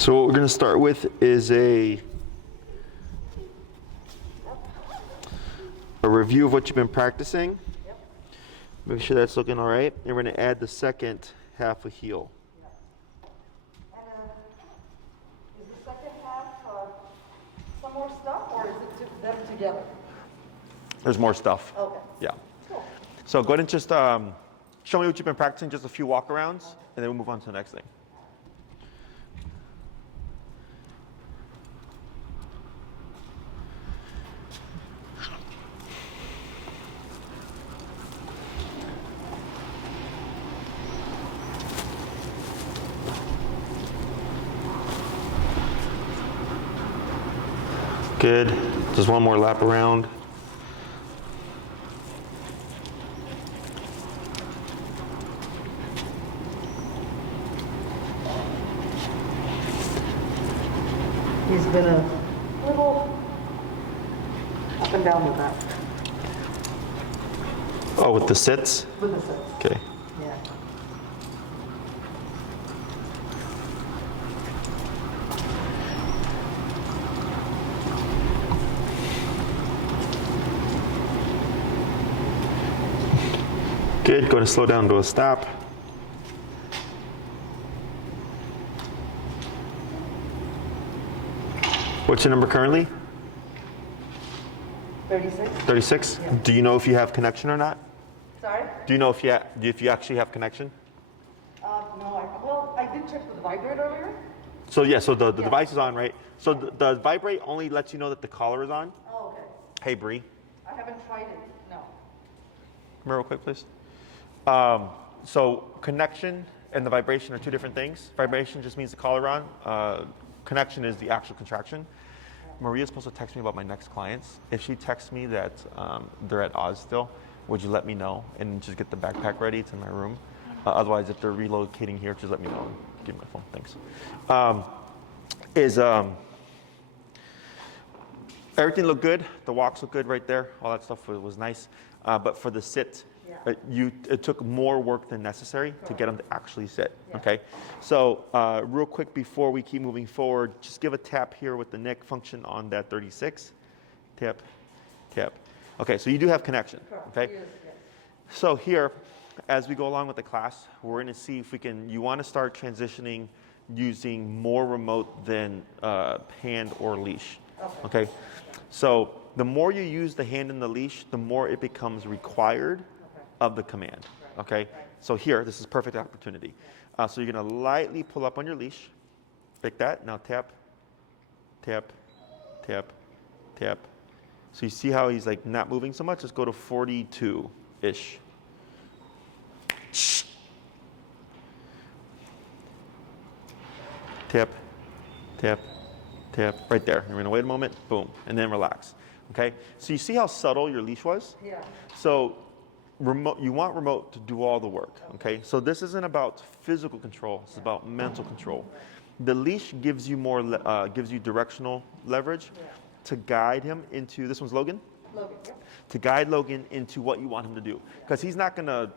So what we're going to start with is a review of what you've been practicing. Yep. Make sure that's looking all right. And we're going to add the second half of heel. And is the second half some more stuff, or is it them together? There's more stuff. Okay. Yeah. Cool. So go ahead and just show me what you've been practicing, just a few walk-arounds, and then we'll move on to the next thing. Good. Just one more lap around. He's been a little up and down with that. Oh, with the sits? With the sits. Okay. Yeah. Good. Going to slow down to a stop. What's your number currently? 36. 36? Yeah. Do you know if you have connection or not? Sorry? Do you know if you actually have connection? No, I did check with the vibrator earlier. So yeah, so the Yeah. device is on, right? So the vibrate only lets you know that the collar is on. Oh, okay. Hey, Bree. I haven't tried it, no. Come here real quick, please. So connection and the vibration are two different things. Vibration just means the collar on. Connection is the actual contraction. Maria's supposed to text me about my next clients. If she texts me that they're at Oz still, would you let me know and just get the backpack ready? It's in my room. Otherwise, if they're relocating here, just let me know and give me my phone. Thanks. Everything looked good. The walks look good right there. All that stuff was nice. But for the sit, it took more work than necessary to get them to actually sit. Yeah. Okay. So real quick before we keep moving forward, just give a tap here with the neck function on that 36. Tap, tap. Okay. So you do have connection. Okay. Yes, yes. So here, as we go along with the class, we're going to see if we can. You want to start transitioning using more remote than hand or leash. Okay. So the more you use the hand and the leash, the more it becomes required of the command. Okay. So here, this is perfect opportunity. So you're going to lightly pull up on your leash, like that. Now tap, tap, tap, tap. So you see how he's like not moving so much? Let's go to 42-ish. Tap, tap, tap, right there. You're gonna wait a moment, boom, and then relax. Okay? So you see how subtle your leash was? Yeah. So you want remote to do all the work. Okay? So this isn't about physical control, it's about mental control. The leash gives you more, gives you directional leverage to guide him into, this one's Logan? Logan, yeah. To guide Logan into what you want him to do. Because he's not gonna,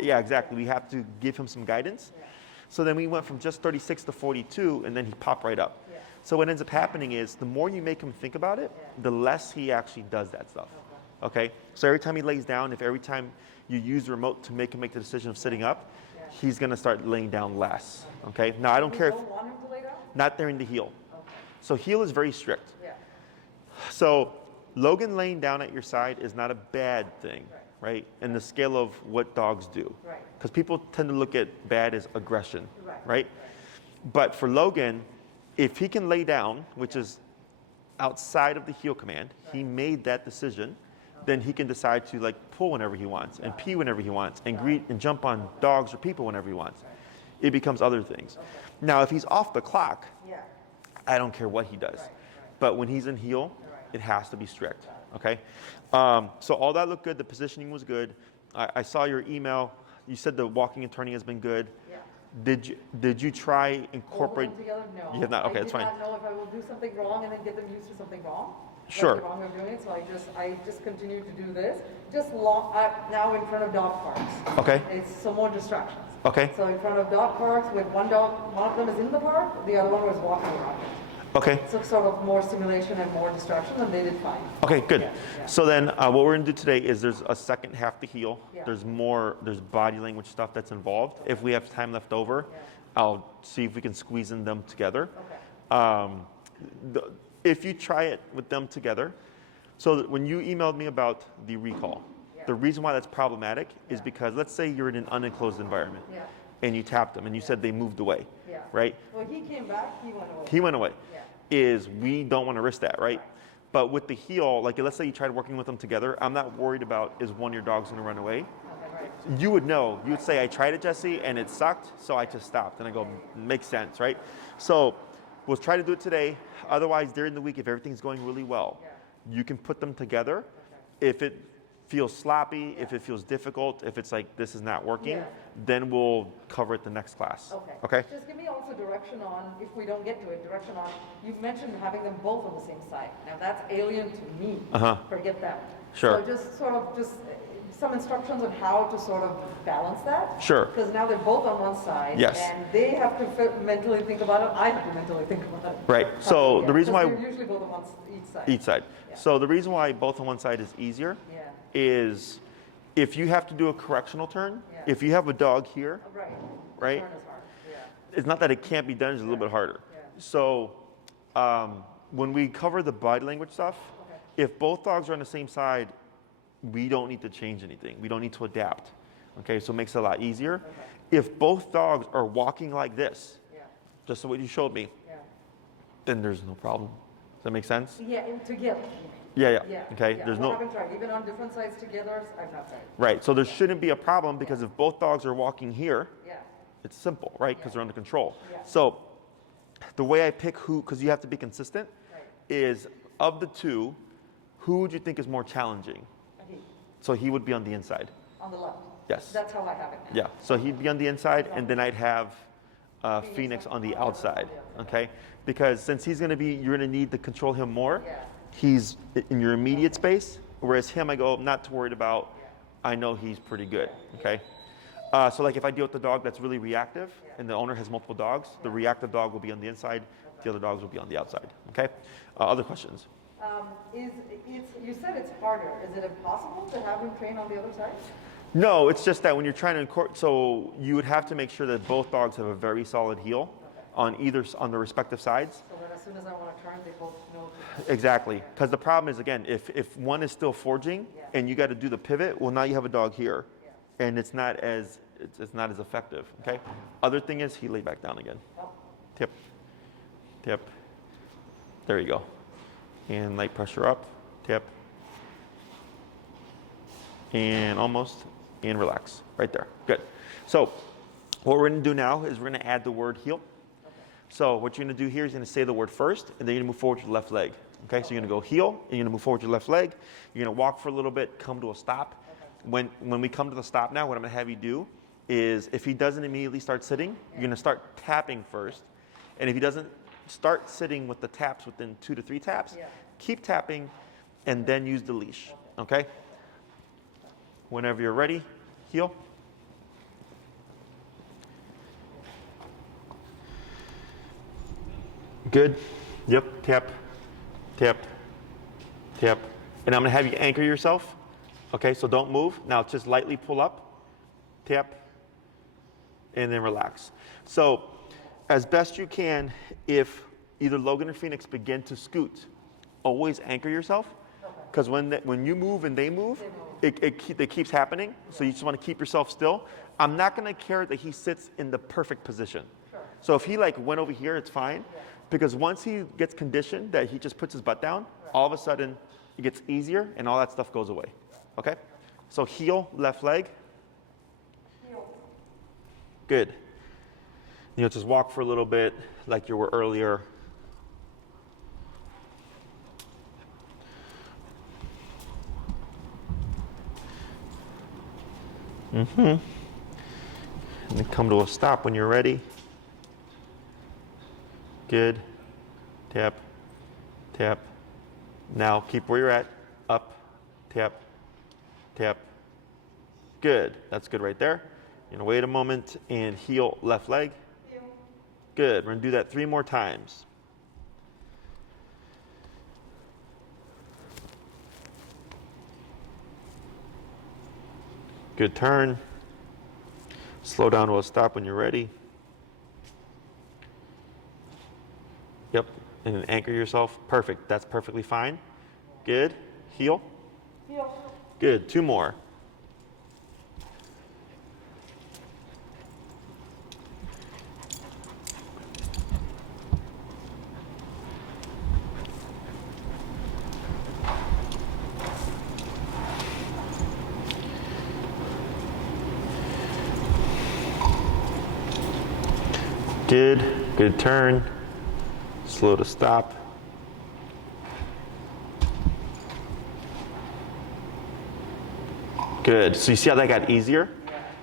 yeah, exactly. We have to give him some guidance. Yeah. So then we went from just 36 to 42, and then he popped right up. Yeah. So what ends up happening is the more you make him think about it, the less he actually does that stuff. Okay? So every time he lays down, if every time you use the remote to make him make the decision of sitting up, he's gonna start laying down less. Okay? Now I don't care if, don't want him to lay down? not during the heel. Okay. So heel is very strict. Yeah. So Logan laying down at your side is not a bad thing, right? In the scale of what dogs do. Right. Because people tend to look at bad as aggression, Right. right? But for Logan, if he can lay down, which is outside of the heel command, he made that decision, then he can decide to like pull whenever he wants and pee whenever he wants and greet and jump on dogs or people whenever he wants. It becomes other things. Now, if he's off the clock, I don't care what he does. But when he's in heel, it has to be strict, okay? So all that looked good. The positioning was good. I saw your email. You said the walking and turning has been good. Yeah. Did you try incorporate? Hold them together? No. You have not. Okay, that's fine. I did not know if I will do something wrong and then get them used to something wrong. Sure. Like the wrong way of doing it. So I just continue to do this. Just now in front of dog parks. Okay. It's some more distractions. Okay. So in front of dog parks, with one of them is in the park, the other one was walking around it. Okay. So sort of more stimulation and more distraction, and they did fine. Okay, good. Yeah. So then what we're gonna do today is there's a second half to heal. Yeah. There's body language stuff that's involved. If we have time left over, I'll see if we can squeeze in them together. Okay. If you try it with them together, so that when you emailed me about the recall, the reason why that's problematic is because let's say you're in an unenclosed environment and you tapped them and you said they moved away, right? Well, he came back, he went away. He went away. Yeah. Is we don't want to risk that, right? But with the heel, like let's say you tried working with them together, I'm not worried about is one of your dogs going to run away. Okay, right. You would know. You would say, I tried it, Jesse, and it sucked, so I just stopped. And I go, makes sense, right? So we'll try to do it today. Otherwise, during the week, if everything's going really well, you can put them together. If it feels sloppy, if it feels difficult, if it's like this is not working, then we'll cover it the next class. Okay? Just give me also direction on, if we don't get to it, direction on, you mentioned having them both on the same side. Now that's alien to me. Forget that. Sure. So just sort of some instructions on how to sort of balance that. Sure. Because now they're both on one side. Yes. And they have to mentally think about it. I have to mentally think about it. Right. So the reason why they're usually both on each side. each side. So the reason why both on one side is easier is if you have to do a correctional turn, if you have a dog here, right? Turn is hard. It's not that it can't be done, it's a little bit harder. So when we cover the body language stuff, if both dogs are on the same side, we don't need to change anything. We don't need to adapt. Okay, so it makes it a lot easier. If both dogs are walking like this, just the way you showed me, then there's no problem. Does that make sense? Yeah, and together. Yeah. Okay, there's I no. haven't tried. Even on different sides together, I've not tried. Right, so there shouldn't be a problem because if both dogs are walking here, it's simple, right? Because they're under control. So the way I pick who, because you have to be consistent, is of the two, who would you think is more challenging? So he would be on the inside. On the left. Yes. That's how I have it. Yeah, so he'd be on the inside, and then I'd have Phoenix on the outside, okay? Because since he's gonna be, you're gonna need to control him more. He's in your immediate space, whereas him, I go, not too worried about. I know he's pretty good, okay? So like if I deal with the dog that's really reactive, and the owner has multiple dogs, the reactive dog will be on the inside, the other dogs will be on the outside, okay? Other questions? You said it's harder. Is it impossible to have him train on the other side? No, it's just that when you're trying to incorporate, so you would have to make sure that both dogs have a very solid heel on the respective sides. So that as soon as I want to turn, they both know. Exactly, because the problem is, again, if one is still forging and you got to do the pivot, well, now you have a dog here, and it's not as effective. Okay. Other thing is he lay back down again. Tip, tip. There you go. And light pressure up. Tip. And almost, and relax. Right there. Good. So what we're going to do now is we're going to add the word heel. So what you're going to do here is you're going to say the word first, and then you're going to move forward to the left leg. Okay, so you're going to go heel, and you're going to move forward to the left leg. You're going to walk for a little bit, come to a stop. When we come to the stop now, what I'm going to have you do is if he doesn't immediately start sitting, you're going to start tapping first. And if he doesn't start sitting with the taps within 2 to 3 taps, keep tapping and then use the leash. Okay? Whenever you're ready, heel. Good. Yep. Tap, tap, tap. And I'm going to have you anchor yourself. Okay, so don't move. Now just lightly pull up, tap, and then relax. So as best you can, if either Logan or Phoenix begin to scoot, always anchor yourself. Because when you move and they move, it keeps happening. So you just want to keep yourself still. I'm not going to care that he sits in the perfect position. So if he like went over here, it's fine. Because once he gets conditioned that he just puts his butt down, all of a sudden it gets easier and all that stuff goes away. Okay? So heel, left leg. Good. You know, just walk for a little bit like you were earlier. And then come to a stop when you're ready. Good. Tap, tap. Now keep where you're at. Up, tap, tap. Good. That's good right there. You're gonna wait a moment and heel left leg. Heel. Good. We're gonna do that 3 more times. Good turn. Slow down to a stop when you're ready. Yep. And then anchor yourself. Perfect. That's perfectly fine. Good. Heel. Heel. Good. 2 more. Good. Good turn. Slow to stop. Good. So you see how that got easier?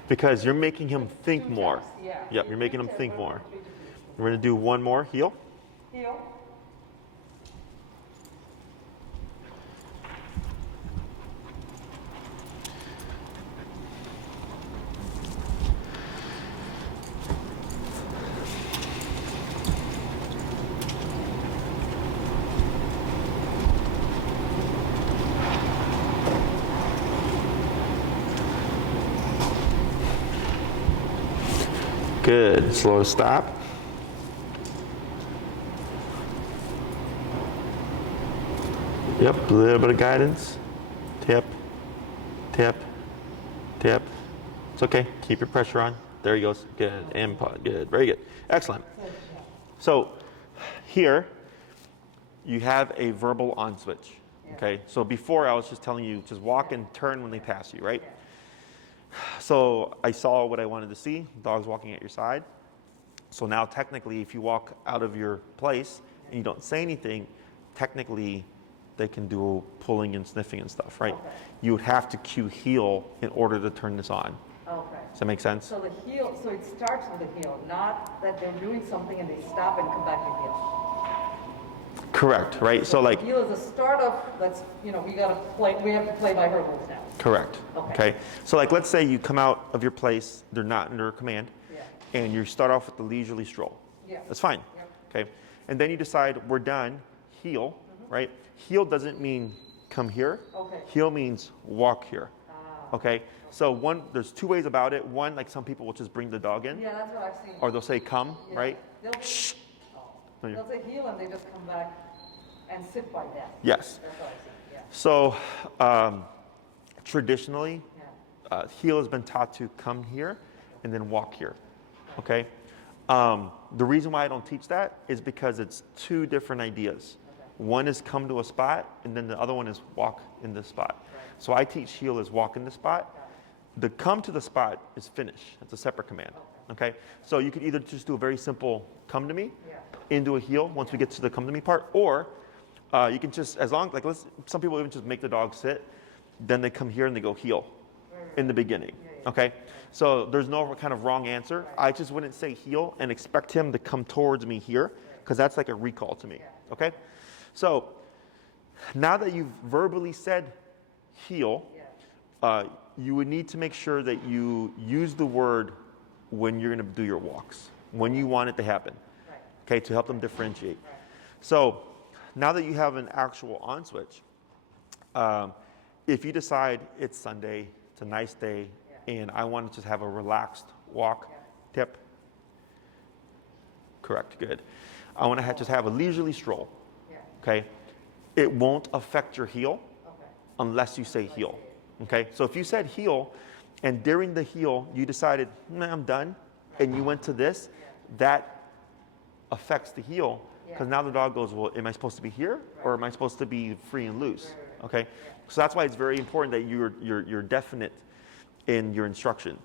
Because you're making him think more. Yeah. Yep, you're making him think more. We're going to do 1 more. Heel. Heel. Good. Slow to stop. Yep, a little bit of guidance. Tip, tip, tip. It's okay. Keep your pressure on. There he goes. Good. Input. Good. Very good. Excellent. So here you have a verbal on switch. Okay. So before I was just telling you just walk and turn when they pass you, right? So I saw what I wanted to see, dogs walking at your side. So now technically if you walk out of your place and you don't say anything, technically they can do pulling and sniffing and stuff, right? Okay. You would have to cue heel in order to turn this on. Okay. Does that make sense? So the heel, so it starts with the heel, not that they're doing something and they stop and come back to heel. Correct, right? So like, Heel is the start of, let's, we gotta play, we have to play by her rules now. correct, Okay. okay? So like, let's say you come out of your place, they're not under command, Yeah. and you start off with the leisurely stroll. Yeah. That's fine, Yep. okay? And then you decide, we're done, heel, right? Heel doesn't mean come here. Okay. Heel means walk here, Ah. okay? So there's 2 ways about it. One, like some people will just bring the dog in, Yeah, that's what I've seen. or they'll say come, Yeah. right? They'll say, No, you're- they'll say heel and they just come back and sit by that. Yes. That's what I've seen, yeah. So traditionally, Yeah. heel has been taught to come here and then walk here, okay? The reason why I don't teach that is because it's 2 different ideas. One is come to a spot, and then the other one is walk in this spot. So I teach heel as walk in the spot. The come to the spot is finish. It's a separate command, okay? So you could either just do a very simple come to me Yeah. into a heel once we get to the come to me part, or you can just, as long, like some people even just make the dog sit, then they come here and they go heel in the beginning, okay? So there's no kind of wrong answer. I just wouldn't say heel and expect him to come towards me here, because that's like a recall to me, okay? So now that you've verbally said heel, you would need to make sure that you use the word when you're gonna do your walks, when you want it to happen, Right. okay, to help them differentiate. So now that you have an actual on switch, if you decide it's Sunday, it's a nice day, and I want to just have a relaxed walk, tip, correct, good. I want to just have a leisurely stroll, Yeah. okay? It won't affect your heel Okay. unless you say heel, okay? So if you said heel, and during the heel, you decided, nah, I'm done, and you went to this, that affects the heel, because now the dog goes, well, am I supposed to be here, or am I supposed to be free and loose, okay? So that's why it's very important that you're definite in your instruction,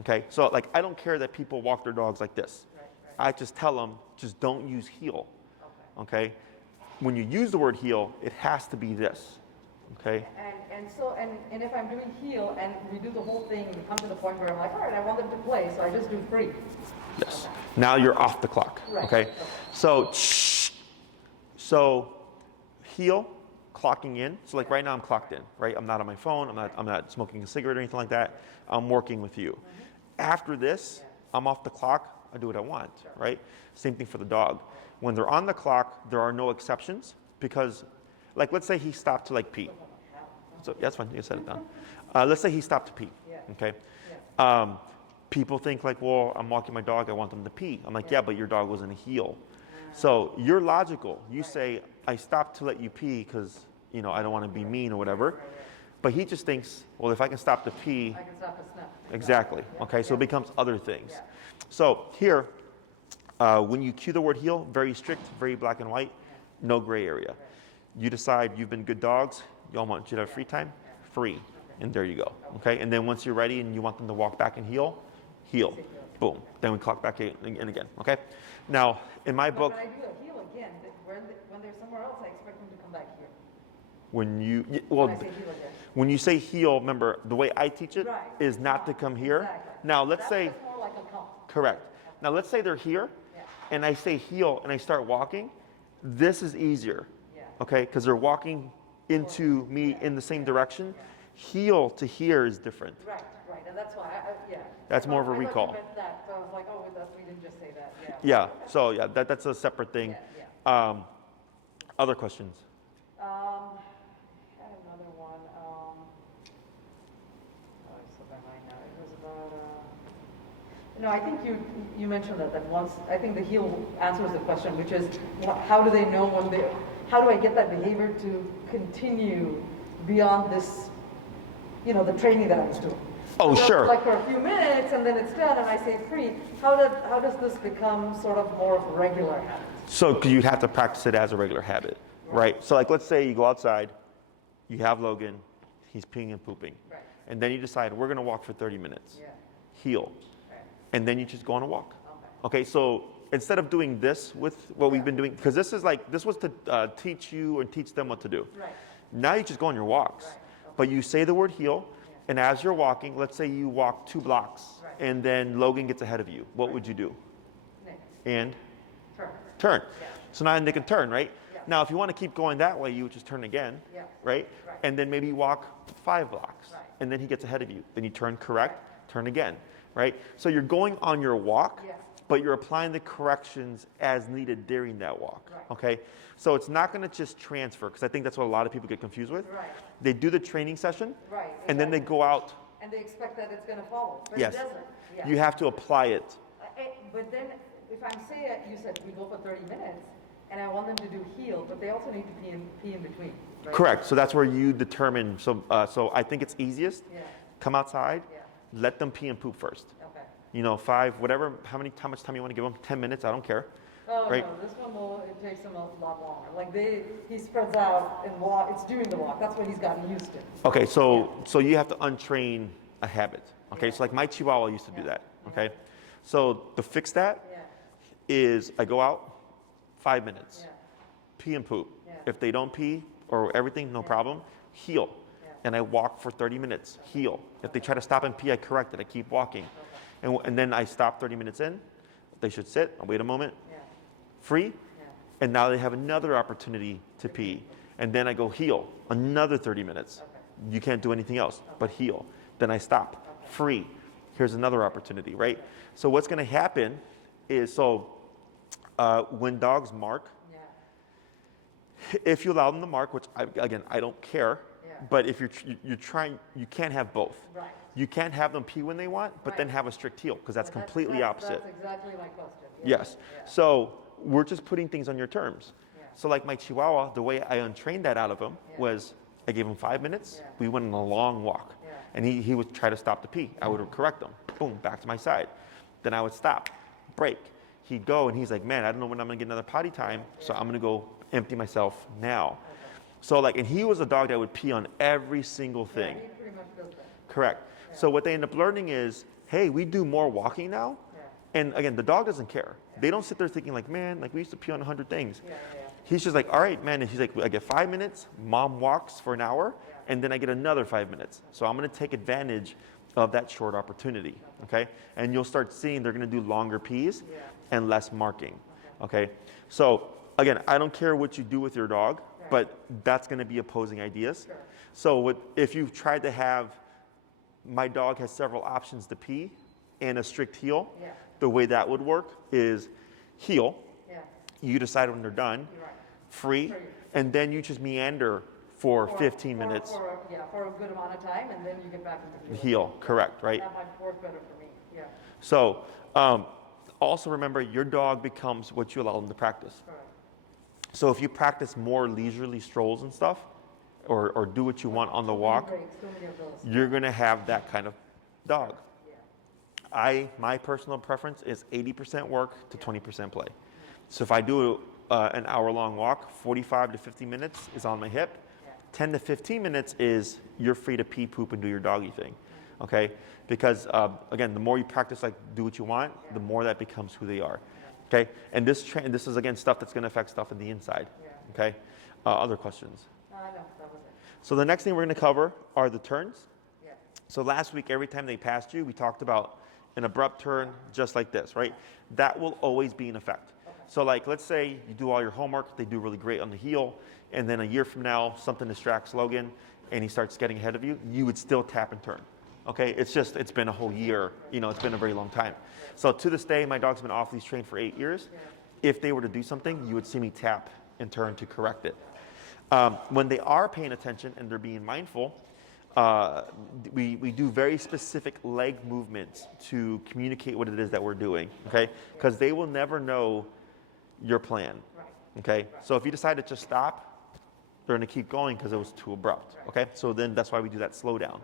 okay? So like, I don't care that people walk their dogs like this. I just tell them, just don't use heel, okay? When you use the word heel, it has to be this, okay? And if I'm doing heel and we do the whole thing, we come to the point where I'm like, all right, I want them to play, so I just do free. Yes. Now you're off the clock, Right. okay? So heel, clocking in. So like right now I'm clocked in, right? I'm not on my phone. I'm not smoking a cigarette or anything like that. I'm working with you. After this, I'm off the clock, I do what I want, right? Same thing for the dog. When they're on the clock, there are no exceptions because, like, let's say he stopped to like pee. So that's fine, you can set it down. Let's say he stopped to pee, okay? People think like, well, I'm walking my dog, I want them to pee. I'm like, yeah, but your dog was in a heel. So you're logical. You say, I stopped to let you pee because, you know, I don't want to be mean or whatever. But he just thinks, well, if I can stop to pee. I can stop to sniff. Exactly. Okay, so it becomes other things. So here, when you cue the word heel, very strict, very black and white, no gray area. You decide you've been good dogs, y'all want you to have free time, free. And there you go. Okay, and then once you're ready and you want them to walk back and heel, heel. Boom. Then we clock back in again. Okay. Now, in my book. But I do a heel again. When they're somewhere else, I expect them to come back here. When you, When I say heel again. when you say heel, remember, the way I teach it is not to come here. Exactly. Now, let's say, That's more like a count. correct. Now, let's say they're here, and I say heel, and I start walking. This is easier, okay? Because they're walking into me in the same direction. Heel to here is different. Right, and that's why, That's more of a recall. I meant that, so I was like, oh, we didn't just say that, Yeah, so yeah, that's a separate thing. Other questions? I had another one. Oh, I'm so behind now. It was about. No, I think you mentioned that once. I think the heel answers the question, which is, how do they know when they? How do I get that behavior to continue beyond this? You know, the training that I was doing. Oh, so sure. Like for a few minutes, and then it's done, and I say free. How does this become sort of more of a regular habit? So you'd have to practice it as a regular habit, right? So like, let's say you go outside, you have Logan, he's peeing and pooping, and then you decide we're gonna walk for 30 minutes, heel, and then you just go on a walk. Okay, so instead of doing this with what we've been doing, because this was to teach you and teach them what to do. Now you just go on your walks, but you say the word heel, and as you're walking, let's say you walk 2 blocks, and then Logan gets ahead of you. What would you do? And turn. So now they can turn, right? Now, if you want to keep going that way, you would just turn again, right? And then maybe walk 5 blocks, and then he gets ahead of you. Then you turn correct, turn again, right? So you're going on your walk, but you're applying the corrections as needed during that walk, okay? So it's not going to just transfer, because I think that's what a lot of people get confused with. They do the training session, and then they go out. And they expect that it's going to follow, but Yes. it doesn't. You have to apply it. But then, if I'm saying, you said we go for 30 minutes, and I want them to do heel, but they also need to pee in between. Right? Correct. So that's where you determine. So I think it's easiest. Come outside, let them pee and poop first. Okay. You know, 5, whatever. How much time you want to give them? 10 minutes. I don't care. Oh right? no, this one it takes him a lot longer. Like he spreads out and walk. It's during the walk. That's what he's gotten used to. Okay. So you have to untrain a habit. Okay. So like my Chihuahua used to do that. Okay. So to fix that is I go out 5 minutes, pee and poop. If they don't pee or everything, no problem. Heel. And I walk for 30 minutes. Heel. If they try to stop and pee, I correct it. I keep walking. And then I stop 30 minutes in. They should sit. I'll wait a moment. Free. And now they have another opportunity to pee. And then I go heel. Another 30 minutes. You can't do anything else but heel. Then I stop. Free. Here's another opportunity, right? So what's going to happen is, when dogs mark, if you allow them to mark, which I don't care, but if you're trying, you can't have both. You can't have them pee when they want, but then have a strict heel, because that's completely opposite. That's exactly my question. Yes. So we're just putting things on your terms. So like my Chihuahua, the way I untrained that out of him was I gave him 5 minutes. We went on a long walk, and he would try to stop the pee. I would correct him. Boom, back to my side. Then I would stop, break. He'd go, and he's like, man, I don't know when I'm gonna get another potty time, so I'm gonna go empty myself now. So and he was a dog that would pee on every single thing. He pretty much does that. Correct. So what they end up learning is, hey, we do more walking now. And again, the dog doesn't care. They don't sit there thinking like, man, like we used to pee on 100 things. He's just like, all right, man. And he's like, I get 5 minutes, mom walks for an hour, and then I get another 5 minutes. So I'm gonna take advantage of that short opportunity, okay? And you'll start seeing they're gonna do longer pees and less marking, okay? So again, I don't care what you do with your dog, but that's gonna be opposing ideas. So if you've tried to have, my dog has several options to pee, and a strict heel, Yeah. the way that would work is heel, Yeah. you decide when they're done, You're right. free, and then you just meander for 15 minutes. For a good amount of time, and then you get back into The heel, correct, right? That might work better for me. Yeah. So also remember, your dog becomes what you allow them to practice. Correct. So if you practice more leisurely strolls and stuff, or do what you want on the walk, Breaks, so many of those. you're going to have that kind of dog. Yeah. My personal preference is 80% work to 20% play. So if I do an hour-long walk, 45 to 50 minutes is on my hip. 10 to 15 minutes is you're free to pee, poop, and do your doggy thing, okay? Because again, the more you practice like do what you want, the more that becomes who they are, okay? And this is again stuff that's going to affect stuff in the inside, okay? Other questions? No, that was it. So the next thing we're going to cover are the turns. Yeah. So last week, every time they passed you, we talked about an abrupt turn just like this, right? That will always be in effect. So like, let's say you do all your homework, they do really great on the heel, and then a year from now, something distracts Logan and he starts getting ahead of you, you would still tap and turn. Okay, it's been a whole year, it's been a very long time. So to this day, my dog's been off leash trained for 8 years. If they were to do something, you would see me tap and turn to correct it. When they are paying attention and they're being mindful, we do very specific leg movements to communicate what it is that we're doing, okay? Because they will never know your plan, okay? So if you decide to just stop, they're going to keep going because it was too abrupt, okay? So then that's why we do that slow down.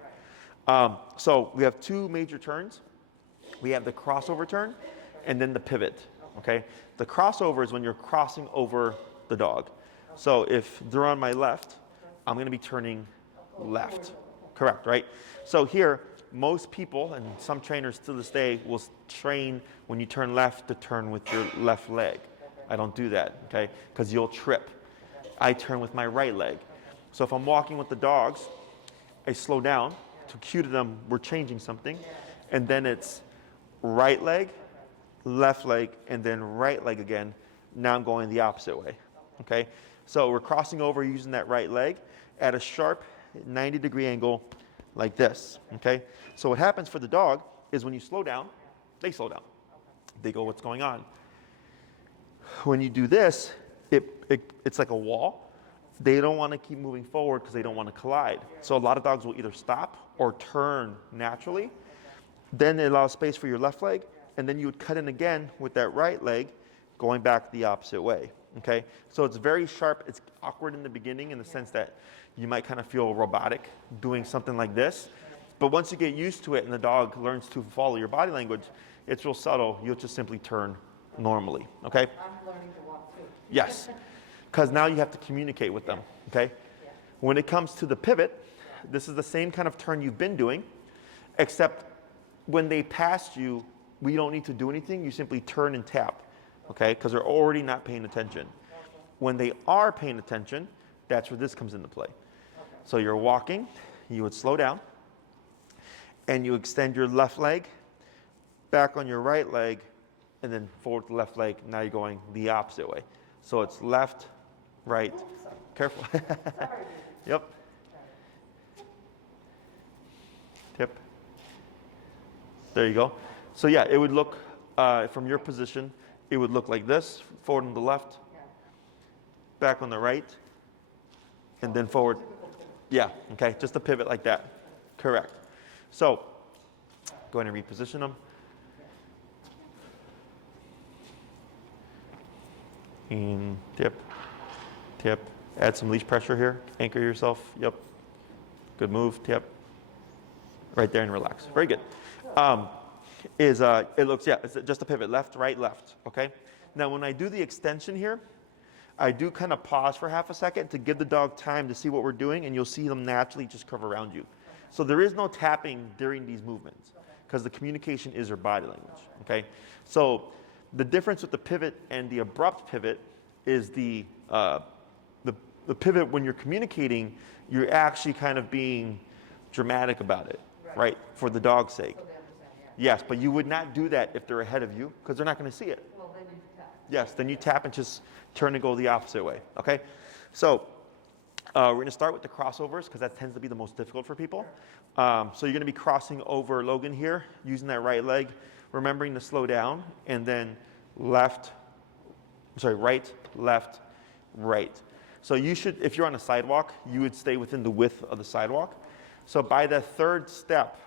So we have two major turns. We have the crossover turn and then the pivot, okay? The crossover is when you're crossing over the dog. So if they're on my left, I'm going to be turning left. Correct, right? So here, most people and some trainers to this day will train when you turn left to turn with your left leg. I don't do that, okay? Because you'll trip. I turn with my right leg. So if I'm walking with the dogs, I slow down to cue to them we're changing something, and then it's right leg, left leg, and then right leg again. Now I'm going the opposite way, okay? So we're crossing over using that right leg at a sharp 90-degree angle like this, okay? So what happens for the dog is when you slow down, they slow down. They go, what's going on? When you do this, it's like a wall. They don't want to keep moving forward because they don't want to collide. So a lot of dogs will either stop or turn naturally. Then it allows space for your left leg, and then you would cut in again with that right leg, going back the opposite way, okay? So it's very sharp. It's awkward in the beginning in the sense that you might kind of feel robotic doing something like this. But once you get used to it and the dog learns to follow your body language, it's real subtle. You'll just simply turn normally, okay? I'm learning to walk too. Yes, because now you have to communicate with them, okay? When it comes to the pivot, this is the same kind of turn you've been doing, except when they pass you, we don't need to do anything. You simply turn and tap, okay? Because they're already not paying attention. When they are paying attention, that's where this comes into play. So you're walking, you would slow down, and you extend your left leg, back on your right leg, and then forward to the left leg. Now you're going the opposite way. So it's left, right. Careful. Yep. Tip. There you go. So yeah, it would look, from your position, it would look like this, forward on the left, back on the right, and then forward. Yeah, okay, just a pivot like that. Correct. So, go ahead and reposition them. And tip, tip. Add some leash pressure here. Anchor yourself. Yep. Good move. Tip. Right there and relax. Very good. It looks, yeah, it's just a pivot. Left, right, left. Okay? Now, when I do the extension here, I do kind of pause for half a second to give the dog time to see what we're doing, and you'll see them naturally just curve around you. So there is no tapping during these movements because the communication is your body language, okay? So the difference with the pivot and the abrupt pivot is the pivot when you're communicating, you're actually kind of being dramatic about it, right? For the dog's sake. So they understand, Yes, but you would not do that if they're ahead of you because they're not going to see it. Well, then you tap. Yes, then you tap and just turn and go the opposite way, okay? So we're going to start with the crossovers because that tends to be the most difficult for people. So you're going to be crossing over Logan here, using that right leg, remembering to slow down, and then right, left, right. So you should, if you're on a sidewalk, you would stay within the width of the sidewalk. So by the third step,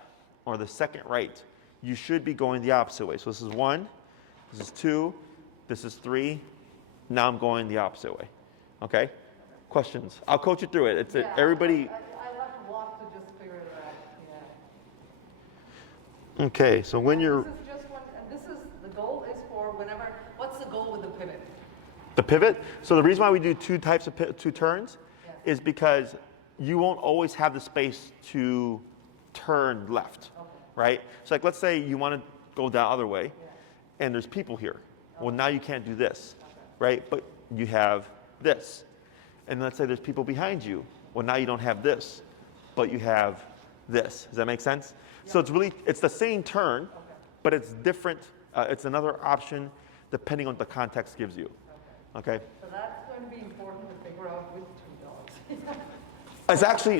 or the second right, you should be going the opposite way. So this is 1, this is 2, this is 3. Now I'm going the opposite way. Okay? Questions? I'll coach you through it. It's everybody. I have to walk to just figure it out. Yeah. Okay, so when you're. This is just one, and this is, the goal is for whenever, what's the goal with the pivot? The pivot? So the reason why we do two types of two turns is because you won't always have the space to turn left, right? So like let's say you want to go the other way and there's people here. Well, now you can't do this, right? But you have this. And let's say there's people behind you. Well, now you don't have this, but you have this. Does that make sense? So it's the same turn, but it's different. It's another option depending on what the context gives you. Okay? So that's going to be important to figure out with 2 dogs. It's actually,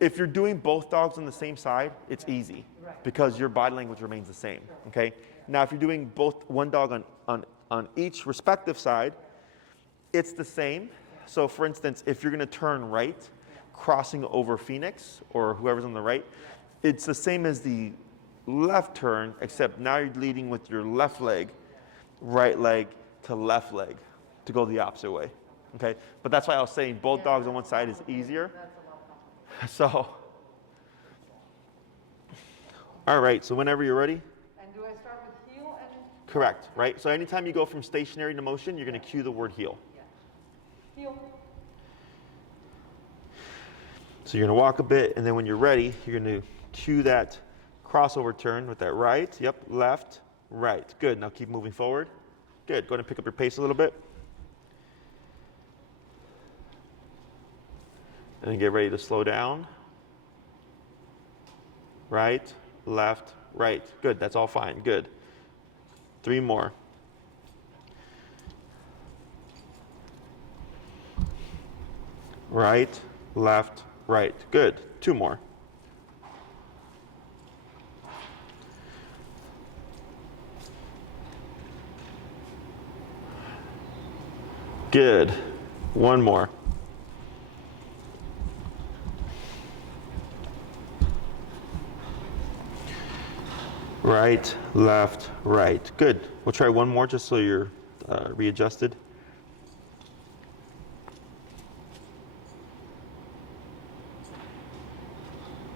if you're doing both dogs on the same side, it's easy because your body language remains the same. Okay? Now, if you're doing one dog on each respective side, it's the same. So for instance, if you're going to turn right, crossing over Phoenix or whoever's on the right, it's the same as the left turn, except now you're leading with your left leg, right leg to left leg to go the opposite way. Okay? But that's why I was saying both dogs on one side is easier. So, all right, so whenever you're ready. And do I start with heel and? Correct, right? So anytime you go from stationary to motion, you're going to cue the word heel. Heel. So you're going to walk a bit, and then when you're ready, you're going to cue that crossover turn with that right. Yep, left, right. Good. Now keep moving forward. Good. Go ahead and pick up your pace a little bit. And then get ready to slow down. Right, left, right. Good. That's all fine. Good. 3 more. Right, left, right. Good. 2 more. Good. 1 more. Right, left, right. Good. We'll try 1 more just so you're readjusted.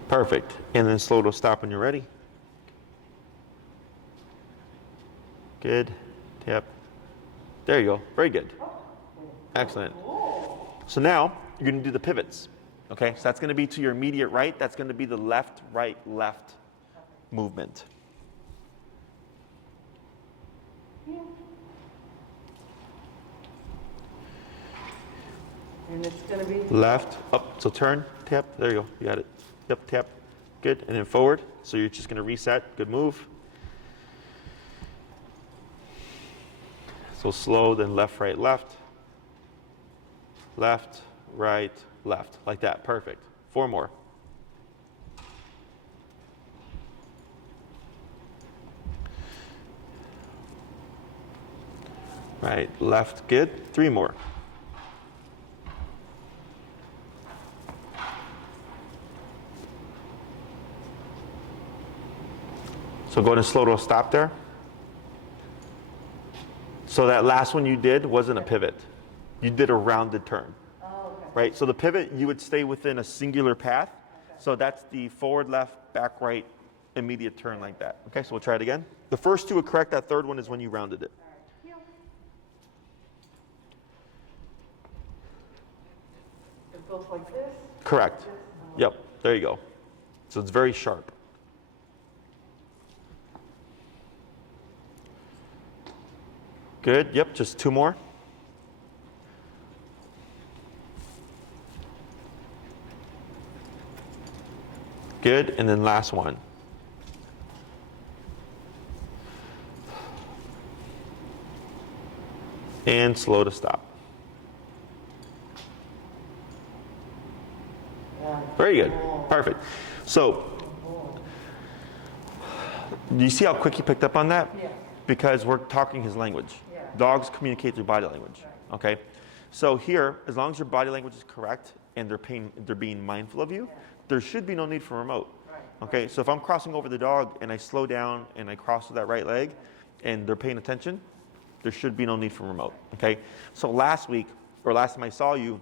Perfect. And then slow to stop when you're ready. Good. Tap. There you go. Very good. Excellent. So now you're going to do the pivots. Okay, so that's going to be to your immediate right. That's going to be the left, right, left movement. And it's going to be Left, up, so turn, tap, there you go, you got it. Yep, tap, good, and then forward. So you're just going to reset, good move. So slow, then left, right, left. Left, right, left, like that, perfect. 4 more. Right, left, good. 3 more. So go ahead and slow to a stop there. So that last one you did wasn't a pivot. You did a rounded turn. Right? So the pivot, you would stay within a singular path. So that's the forward, left, back, right, immediate turn like that. Okay, so we'll try it again. The first 2 are correct. That third one is when you rounded it. It goes like this. Correct. Yep, there you go. So it's very sharp. Good, yep, just 2 more. Good, and then last one. And slow to stop. Very good. Perfect. So, do you see how quick he picked up on that? Yeah. Because we're talking his language. Yeah. Dogs communicate through body language. Right. Okay. So here, as long as your body language is correct and they're being mindful of you, Yeah. there should be no need for remote. Right. Okay. So if I'm crossing over the dog and I slow down and I cross with that right leg, and they're paying attention, there should be no need for remote. Okay. So last week or last time I saw you,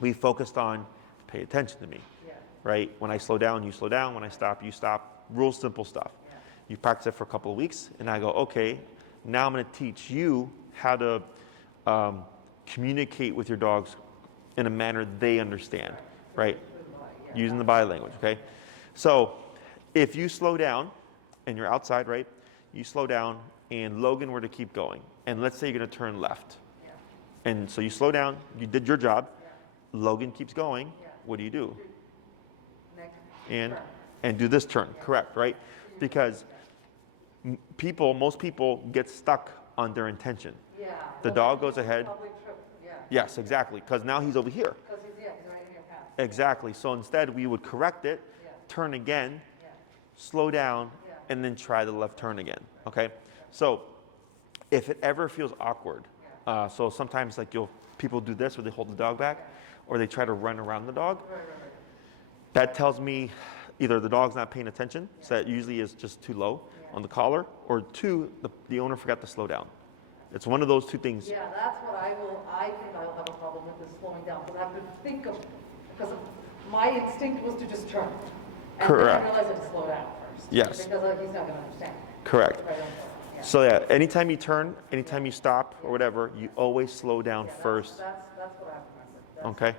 we focused on pay attention to me. Yeah. Right? When I slow down, you slow down. When I stop, you stop. Real simple stuff. Yeah. You practice it for a couple of weeks, and I go, okay, now I'm going to teach you how to communicate with your dogs in a manner they understand, right? Yeah. Using the body language, okay? So if you slow down and you're outside, right? You slow down, and Logan were to keep going, and let's say you're going to turn left. Yeah. And so you slow down, you did your job, Yeah. Logan keeps going, Yeah. what do? Next. And Turn. and do this turn, correct, right? Because most people get stuck on their intention. Yeah. The dog goes ahead. Public trip. Yeah. Yes, exactly, because now he's over here. Because he's right in your path. Exactly. So instead, we would correct it, Yeah. turn again, Yeah. slow down, Yeah. and then try the left turn again. Okay. So if it ever feels awkward, so sometimes like people do this where they hold the dog back, or they try to run around the dog. Right. That tells me either the dog's not paying attention, so that usually is just too low on the collar, or two, the owner forgot to slow down. It's one of those two things. Yeah, that's what I think I'll have a problem with, is slowing down, because I have to think of, because my instinct was to just turn. And Correct. then I realized I had to slow down first. Yes. Because he's not going to understand. Correct. Right on. Yeah. So yeah, anytime you turn, anytime you stop or whatever, you always slow down Yeah, first. That's what I have to remember. That's Okay.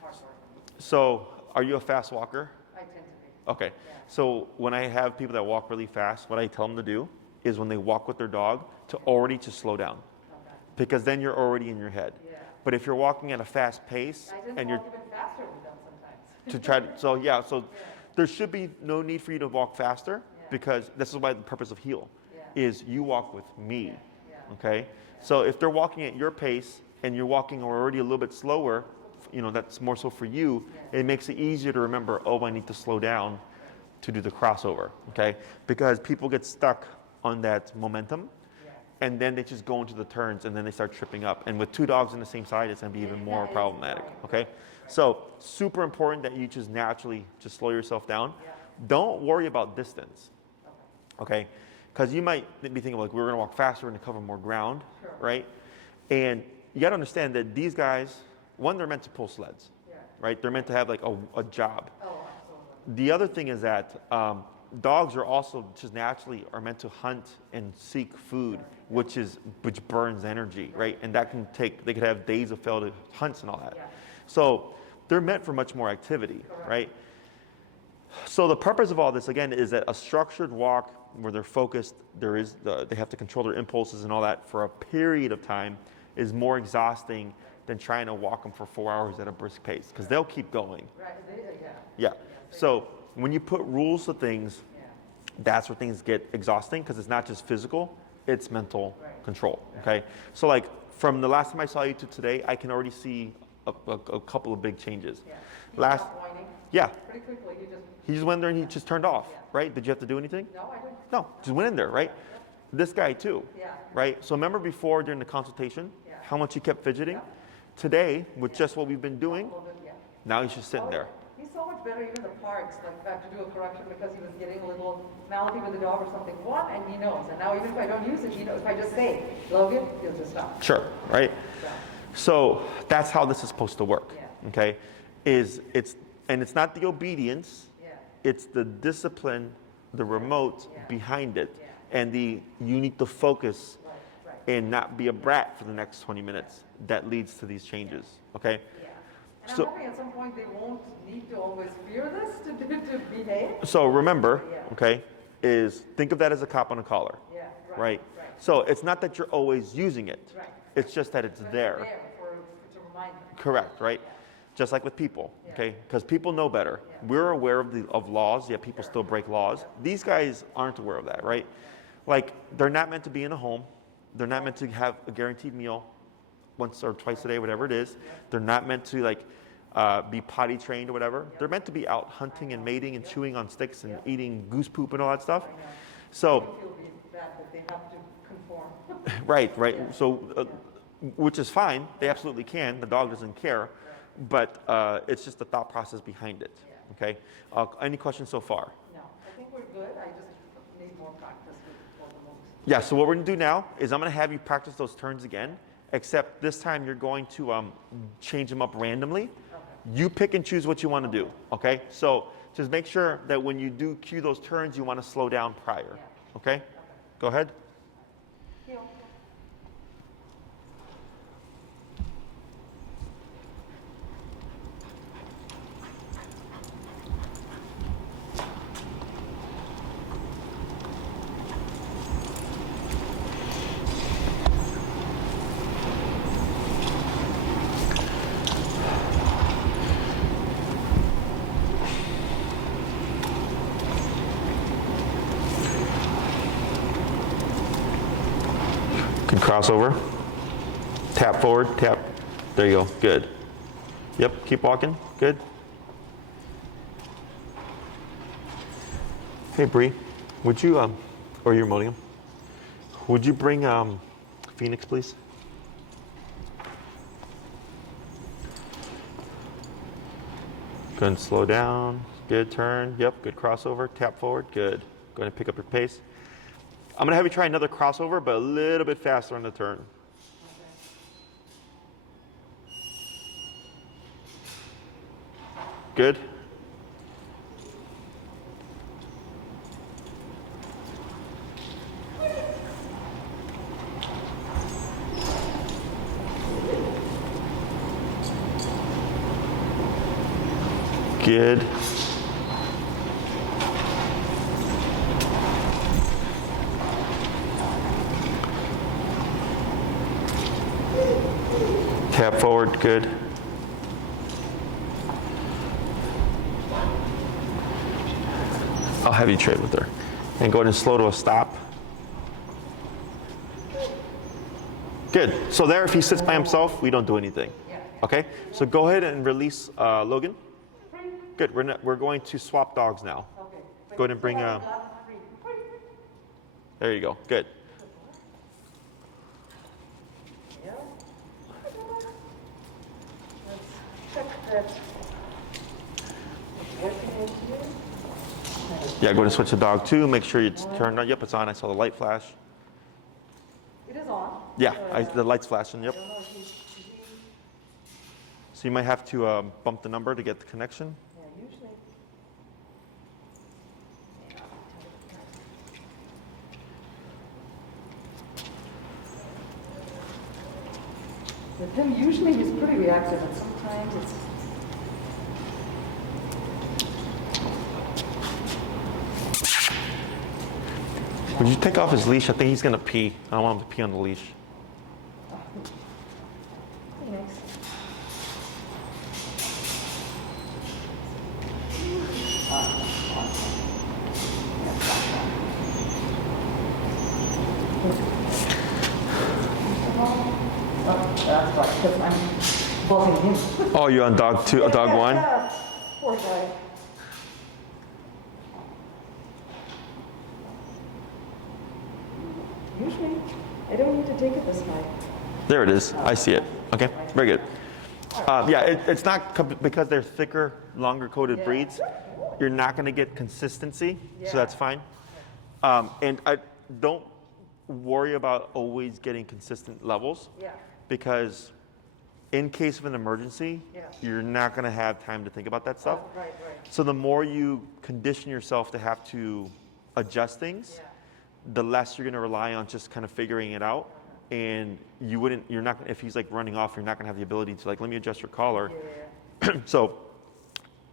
hard work. So are you a fast walker? I tend to be. Okay. Yeah. So when I have people that walk really fast, what I tell them to do is when they walk with their dog to already just slow down, Okay. because then you're already in your head. Yeah. But if you're walking at a fast pace I tend and to you're walk even faster with them sometimes. to try to, so there should be no need for you to walk faster, Yeah. because this is why the purpose of heel Yeah. is you walk with me. Yeah. Okay. So if they're walking at your pace and you're walking already a little bit slower, that's more so for you. It makes it easier to remember, oh, I need to slow down to do the crossover. Okay. Because people get stuck on that momentum, Yeah. and then they just go into the turns, and then they start tripping up. And with two dogs on the same side, it's going to be even more problematic. Okay. So super important that you just naturally just slow yourself down. Yeah. Don't worry about distance. Okay. Okay. Because you might be thinking like, we're going to walk faster and cover more ground, Sure. right? And you got to understand that these guys, one, they're meant to pull sleds, Yeah. right? They're meant to have like a job. Oh, absolutely. The other thing is that dogs are also just naturally are meant to hunt and seek food, which burns energy, right? And they could have days of failed hunts and all that. Yeah. So they're meant for much more activity, right? So the purpose of all this, again, is that a structured walk where they're focused, they have to control their impulses and all that for a period of time is more exhausting than trying to walk them for 4 hours at a brisk pace, because they'll keep going. Right. Yeah. Yeah. So when you put rules to things, Yeah. that's where things get exhausting, because it's not just physical, it's mental Right. control. Okay. So like from the last time I saw you to today, I can already see a couple of big changes. Yeah. He Last, stopped whining yeah, pretty quickly. he just went there and he just turned off, Yeah. right? Did you have to do anything? No, I didn't. No, just went in there, right? This guy too, Yeah. right? So remember before during the consultation, Yeah. how much he kept fidgeting? Yeah. Today, with just what we've been doing, A little bit, yeah. now he's just sitting there. He's so much better even the parks, like I have to do a correction because he was getting a little mouthy with the dog or something. And he knows. And now even if I don't use it, he knows. If I just say, Logan, he'll just stop. Sure, right? So, So that's how this is supposed to work, Yeah. okay? It's not the obedience, yeah. it's the discipline, the remote Yeah. behind it, Yeah. and you need to focus Right. and not be a brat for the next 20 minutes. That leads to these changes, okay? Yeah. And So- I'm hoping at some point they won't need to always fear this to behave. So remember, Yeah. okay, is think of that as a cop on a collar, Yeah. right? Right. So it's not that you're always using it, Right. it's just that it's But there. to remind them. Correct, right? Just like with people, Yeah. okay? Because people know better. Yeah. We're aware of laws, yet people still break laws. These guys aren't aware of that, right? Like, they're not meant to be in a home. They're not meant to have a guaranteed meal once or twice a day, whatever it is. They're not meant to, be potty trained or whatever. They're meant to be out hunting and mating and chewing on sticks and eating goose poop and all that stuff. So, It feel bad that they have to conform. right. So, which is fine. They absolutely can. The dog doesn't care. But it's just the thought process behind it. Okay. Any questions so far? No, I think we're good. I just need more practice with the moves. Yeah. So what we're gonna do now is I'm gonna have you practice those turns again. Except this time you're going to change them up randomly. Okay. You pick and choose what you want to do. Okay. So just make sure that when you do cue those turns, you want to slow down prior. Yeah. Okay? Go ahead. Heel. Crossover. Tap forward, tap. There you go. Good. Yep, keep walking. Good. Hey, Bree, would you, or you're molding him, would you bring Phoenix, please? Go and slow down. Good turn. Yep, good crossover. Tap forward. Good. Go ahead and pick up your pace. I'm going to have you try another crossover, but a little bit faster on the turn. Good. Good. Tap forward, good. I'll have you trade with her. And go ahead and slow to a stop. Good. So there, if he sits by himself, we don't do anything. Okay? So go ahead and release Logan. Good. We're going to swap dogs now. Go ahead and bring... there you go. Good. Yeah, go ahead and switch the dog too. Make sure it's turned on. Yep, it's on. I saw the light flash. It is on. Yeah, the light's flashing. Yep. So you might have to bump the number to get the connection. Yeah, usually. With him, usually he's pretty reactive, but sometimes it's... Would you take off his leash? I think he's gonna pee. I don't want him to pee on the leash. Phoenix. That's right, because I'm buzzing him. Oh, you're on dog two, dog one? Yeah. Poor guy. Usually, I don't need to take it this high. There it is. I see it. Okay, very good. Yeah, it's not because they're thicker, longer coated breeds. You're not going to get consistency, so that's fine. And I don't worry about always getting consistent levels, because in case of an emergency, you're not going to have time to think about that stuff. Right. So the more you condition yourself to have to adjust things, the less you're going to rely on just kind of figuring it out. And you're not, if he's like running off, you're not going to have the ability to like, let me adjust your collar. So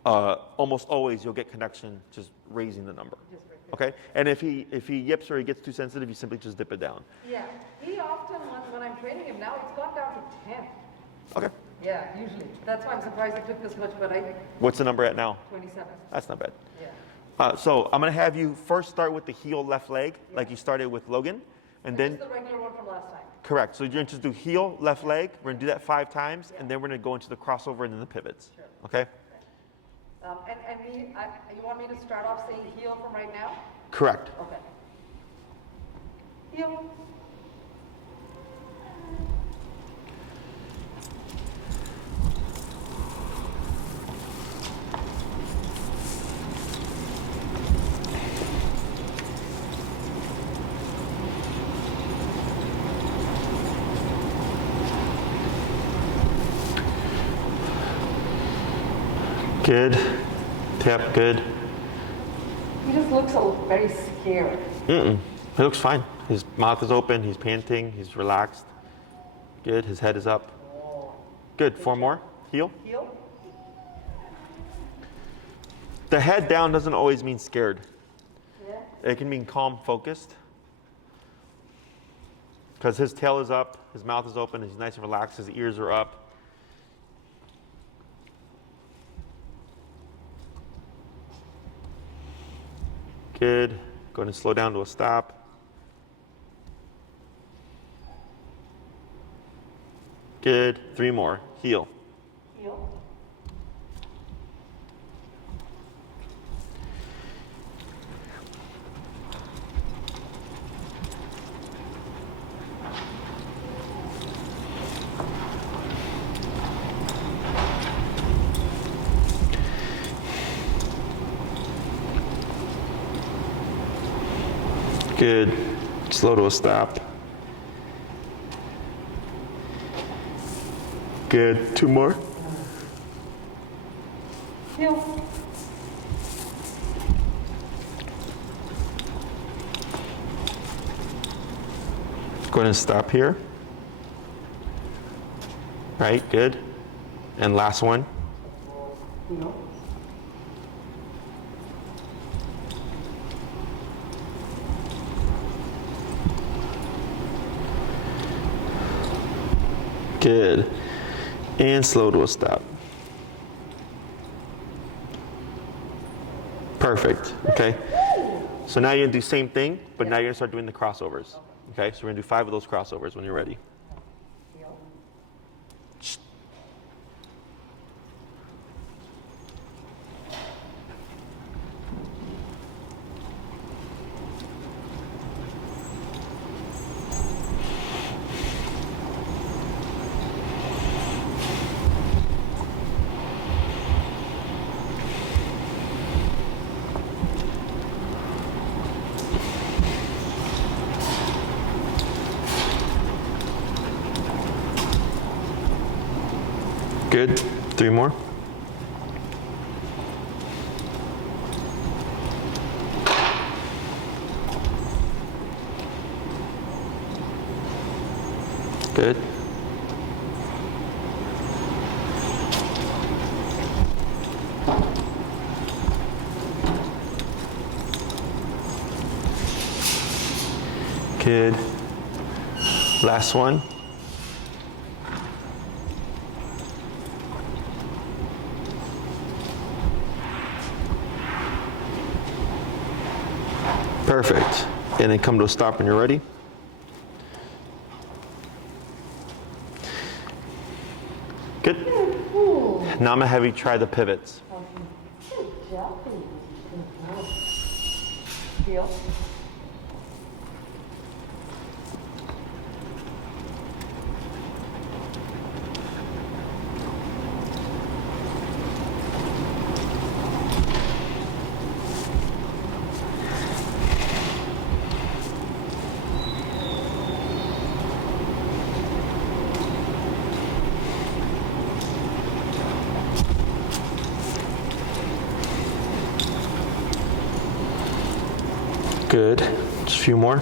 almost always you'll get connection just raising the number. Okay? And if he yips or he gets too sensitive, you simply just dip it down. Yeah, he often, when I'm training him now, it's gone down to 10. Okay. Yeah, usually. That's why I'm surprised it took this much, but What's the number at now? 27. That's not bad. Yeah. So I'm going to have you first start with the heel left leg, like you started with Logan. And then the regular one from last time. Correct. So you're going to do heel, left leg. We're going to do that 5 times, and then we're going to go into the crossover and then the pivots. Sure. okay? You want me to start off saying heel from right now? Correct. Okay. Heel. Good. Tap, good. He just looks very scared. He looks fine. His mouth is open, he's panting, he's relaxed. Good, his head is up. Good, 4 more. Heel. Heel. The head down doesn't always mean scared. Yeah. It can mean calm, focused. Because his tail is up, his mouth is open, he's nice and relaxed, his ears are up. Good. Go ahead and slow down to a stop. Good. 3 more. Heel. Heel. Good. Slow to a stop. Good. 2 more. Heel. Go ahead and stop here. Right, good. And last one. Heel. Good. And slow to a stop. Perfect. Okay. So now you're gonna do the same thing, but now you're gonna start doing the crossovers. Okay, so we're gonna do 5 of those crossovers when you're ready. Heel. Good. 3 more. Good. Good. Last one. Perfect. And then come to a stop when you're ready. Good. Now I'm gonna have you try the pivots. Good job. Heel. Good. Just a few more.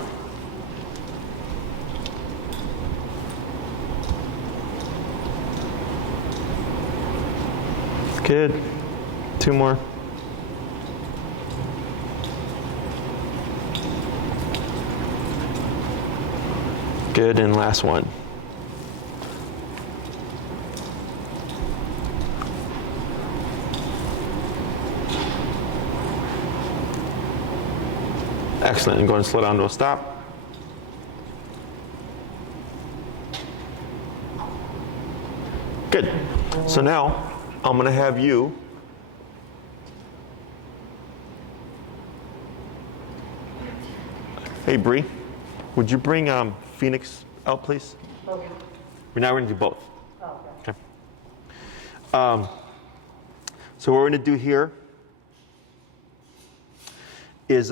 Good. 2 more. Good, and last one. Excellent, and go ahead and slow down to a stop. Good. So now, I'm gonna have you hey Bree, would you bring Phoenix out, please? Logan. We're now going to do both. Oh, Okay. So what we're going to do here is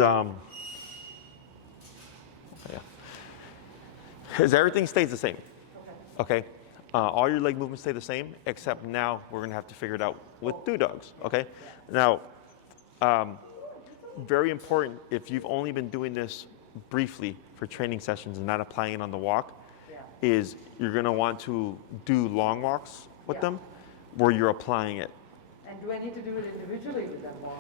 everything stays the same. Okay. All your leg movements stay the same, except now we're going to have to figure it out with two dogs. Okay. Now, very important, if you've only been doing this briefly for training sessions and not applying it on the walk, is you're going to want to do long walks with them where you're applying it. And do I need to do it individually with them or?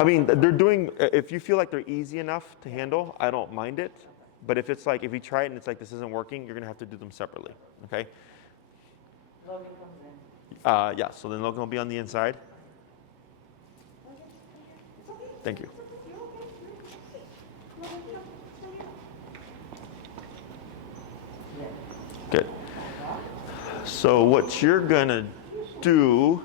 I mean, they're doing, if you feel like they're easy enough to handle, I don't mind it. But if it's like, if you try it and it's like, this isn't working, you're going to have to do them separately. Okay? Logan comes in. Yeah, so then Logan will be on the inside. Thank you. Good. So what you're going to do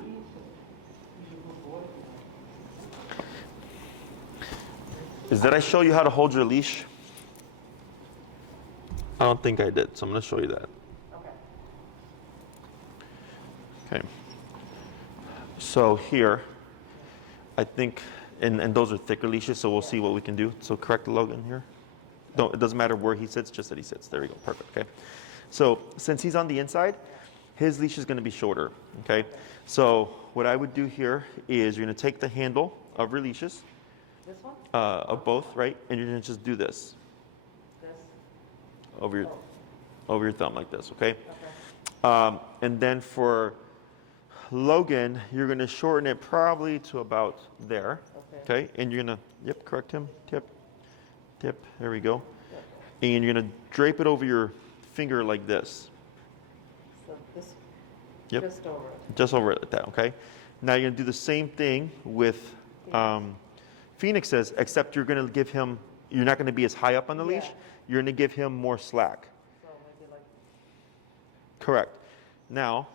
is that I show you how to hold your leash. I don't think I did, so I'm going to show you that. Okay. So here, I think, and those are thicker leashes, so we'll see what we can do. So correct Logan here. It doesn't matter where he sits, just that he sits. There we go, perfect, okay. So since he's on the inside, his leash is going to be shorter, okay. So what I would do here is you're going to take the handle of your leashes, This one? of both, right, and you're going to just do this. Over your thumb like this, okay? And then for Logan, you're going to shorten it probably to about there, okay? And you're going to, correct him, tip, there we go. And you're going to drape it over your finger like this. So this, just over it. Just over it like that, okay? Now you're going to do the same thing with Phoenix's, except you're going to give him, you're not going to be as high up on the leash. You're going to give him more slack. So maybe like. Correct. Now,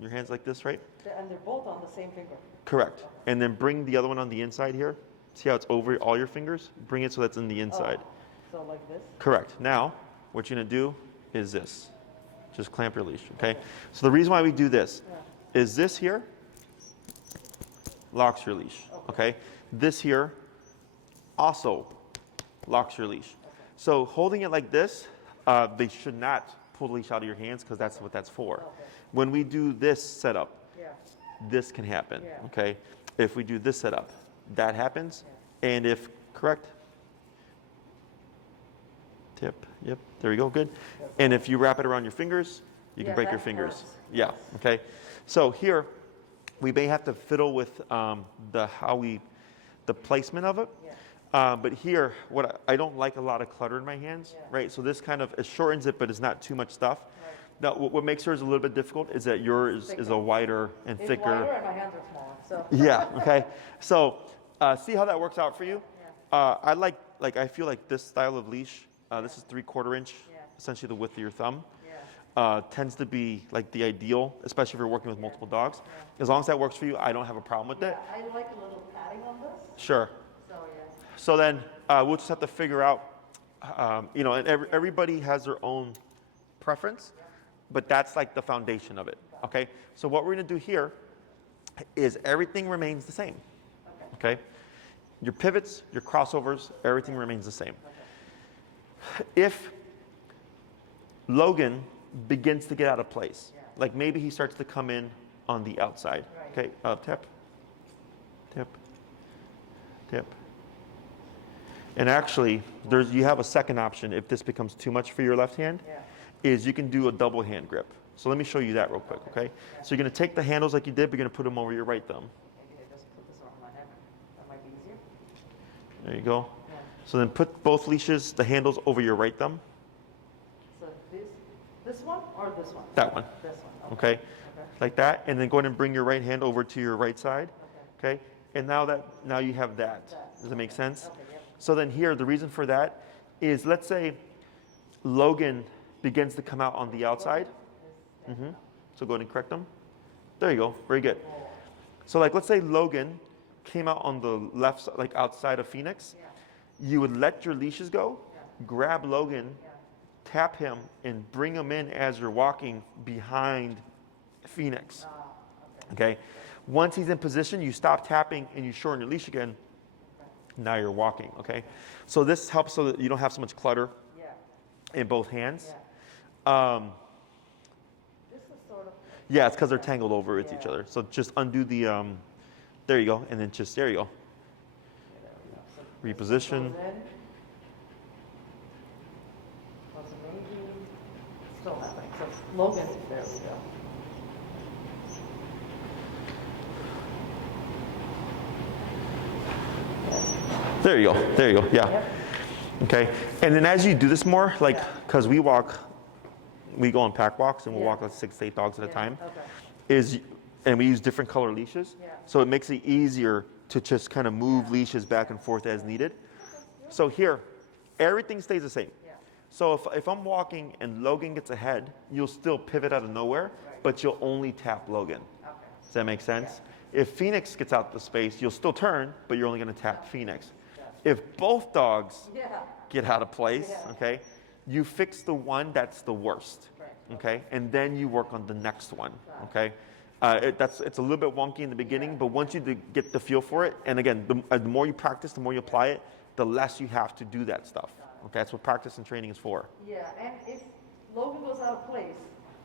your hands like this, right? And they're both on the same finger. Correct. And then bring the other one on the inside here. See how it's over all your fingers? Bring it so that's in the inside. So like this? Correct. Now, what you're going to do is this. Just clamp your leash, okay? So the reason why we do this is this here locks your leash, okay? This here also locks your leash. So holding it like this, they should not pull the leash out of your hands because that's what that's for. When we do this setup, this can happen, okay? If we do this setup, that happens. And if, correct? Tip, there we go, good. And if you wrap it around your fingers, you can break your fingers. Okay. So here, we may have to fiddle with the placement of it. But here, I don't like a lot of clutter in my hands, right? So this kind of, it shortens it, but it's not too much stuff. Now, what makes yours a little bit difficult is that yours is a wider and thicker. It's wider and my hands are smaller, so. Yeah, okay. So see how that works out for you? I I feel like this style of leash, this is 3/4 inch, essentially the width of your thumb, tends to be like the ideal, especially if you're working with multiple dogs. As long as that works for you, I don't have a problem with it. I like a little padding on this. Sure. So So then we'll just have to figure out, and everybody has their own preference, but that's like the foundation of it, okay? So what we're gonna do here is everything remains the same, okay? Your pivots, your crossovers, everything remains the same. If Logan begins to get out of place, like maybe he starts to come in on the outside, okay? Tip, tip, tip. And actually, you have a second option if this becomes too much for your left hand, is you can do a double hand grip. So let me show you that real quick, okay? So you're gonna take the handles like you did, but you're gonna put them over your right thumb. Maybe I just put this on my head. That might be easier. There you go. So then put both leashes, the handles over your right thumb. So this one or this one? That one. This one, okay? Like that, and then go ahead and bring your right hand over to your right side, okay? And now you have that. Does that make sense? So then here, the reason for that is, let's say Logan begins to come out on the outside. So go ahead and correct them. There you go. Very good. So like, let's say Logan came out on the left side, like outside of Phoenix. You would let your leashes go, grab Logan, tap him, and bring him in as you're walking behind Phoenix. Okay. Once he's in position, you stop tapping and you shorten your leash again. Now you're walking. Okay. So this helps so that you don't have so much clutter in both hands. This is sort of. Yeah, it's because they're tangled over with each other. So just undo the, there you go, and then just, there you go. Reposition. Still happening. So Logan, there we go. There you go, there you go, yeah. Yep. Okay, and then as you do this more, like, because we go on pack walks and we'll walk like 6 to 8 dogs at a time, and we use different color leashes, so it makes it easier to just kind of move leashes back and forth as needed. So here, everything stays the same. So if I'm walking and Logan gets ahead, you'll still pivot out of nowhere, but you'll only tap Logan. Does that make sense? If Phoenix gets out the space, you'll still turn, but you're only going to tap Phoenix. If both dogs get out of place, okay, you fix the one that's the worst, okay, and then you work on the next one, okay. It's a little bit wonky in the beginning, but once you get the feel for it, and again, the more you practice, the more you apply it, the less you have to do that stuff. Okay, that's what practice and training is for. Yeah, and if Logan goes out of place,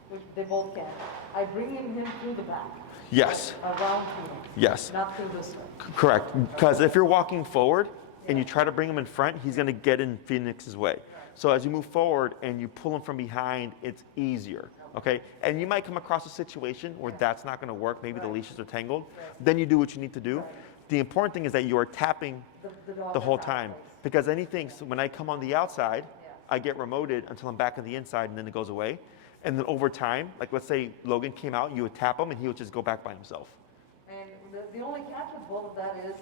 which they both can, I bring him through the back. Yes. Around Phoenix. Yes. Not through this way. Correct. Because if you're walking forward and you try to bring him in front, he's going to get in Phoenix's way. So as you move forward and you pull him from behind, it's easier. Okay? And you might come across a situation where that's not going to work. Maybe the leashes are tangled. Then you do what you need to do. The important thing is that you are tapping the whole time. Because anything, so when I come on the outside, I get remoted until I'm back on the inside and then it goes away. And then over time, like let's say Logan came out, you would tap him and he would just go back by himself. And the only catch with both of that is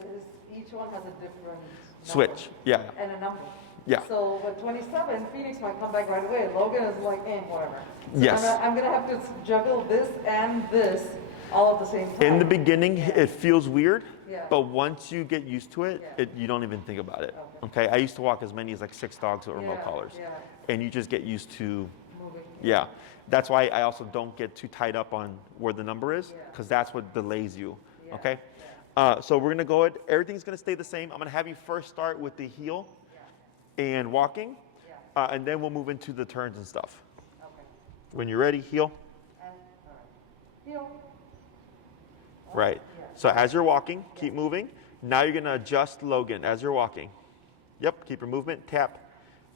each one has a different Switch, number and a number. Yeah. So with 27, Phoenix might come back right away. Logan is like, whatever. So Yes. I'm going to have to juggle this and this all at the same time. In the beginning, it feels weird, but once you get used to it, you don't even think about it. Okay. I used to walk as many as like 6 dogs with remote collars, and you just get used to. Yeah, that's why I also don't get too tied up on where the number is, because that's what delays you, okay? So we're gonna go ahead, everything's gonna stay the same. I'm gonna have you first start with the heel and walking, and then we'll move into the turns and stuff. Okay. When you're ready, heel. And, heel. Right, so as you're walking, keep moving. Now you're gonna adjust Logan as you're walking. Yep, keep your movement, tap,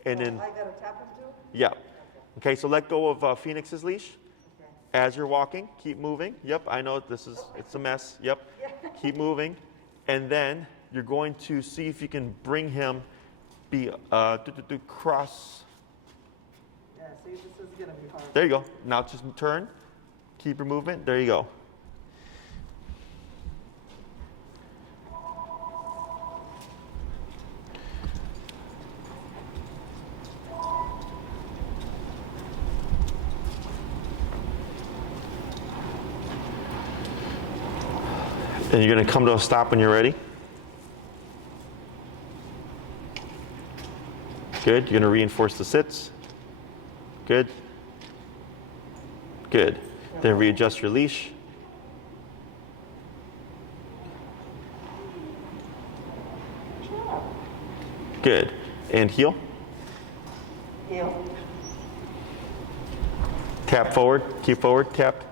and then. I gotta tap him too? Yeah. Okay, so let go of Phoenix's leash. Okay. As you're walking, keep moving. Yep, I know it's a mess. Yep, keep moving. And then you're going to see if you can bring him cross. Yeah, see, this is gonna be hard. There you go. Now just turn, keep your movement. There you go. And you're going to come to a stop when you're ready. Good. You're going to reinforce the sits. Good. Good. Then readjust your leash. Good. And heel. Heel. Tap forward. Keep forward. Tap.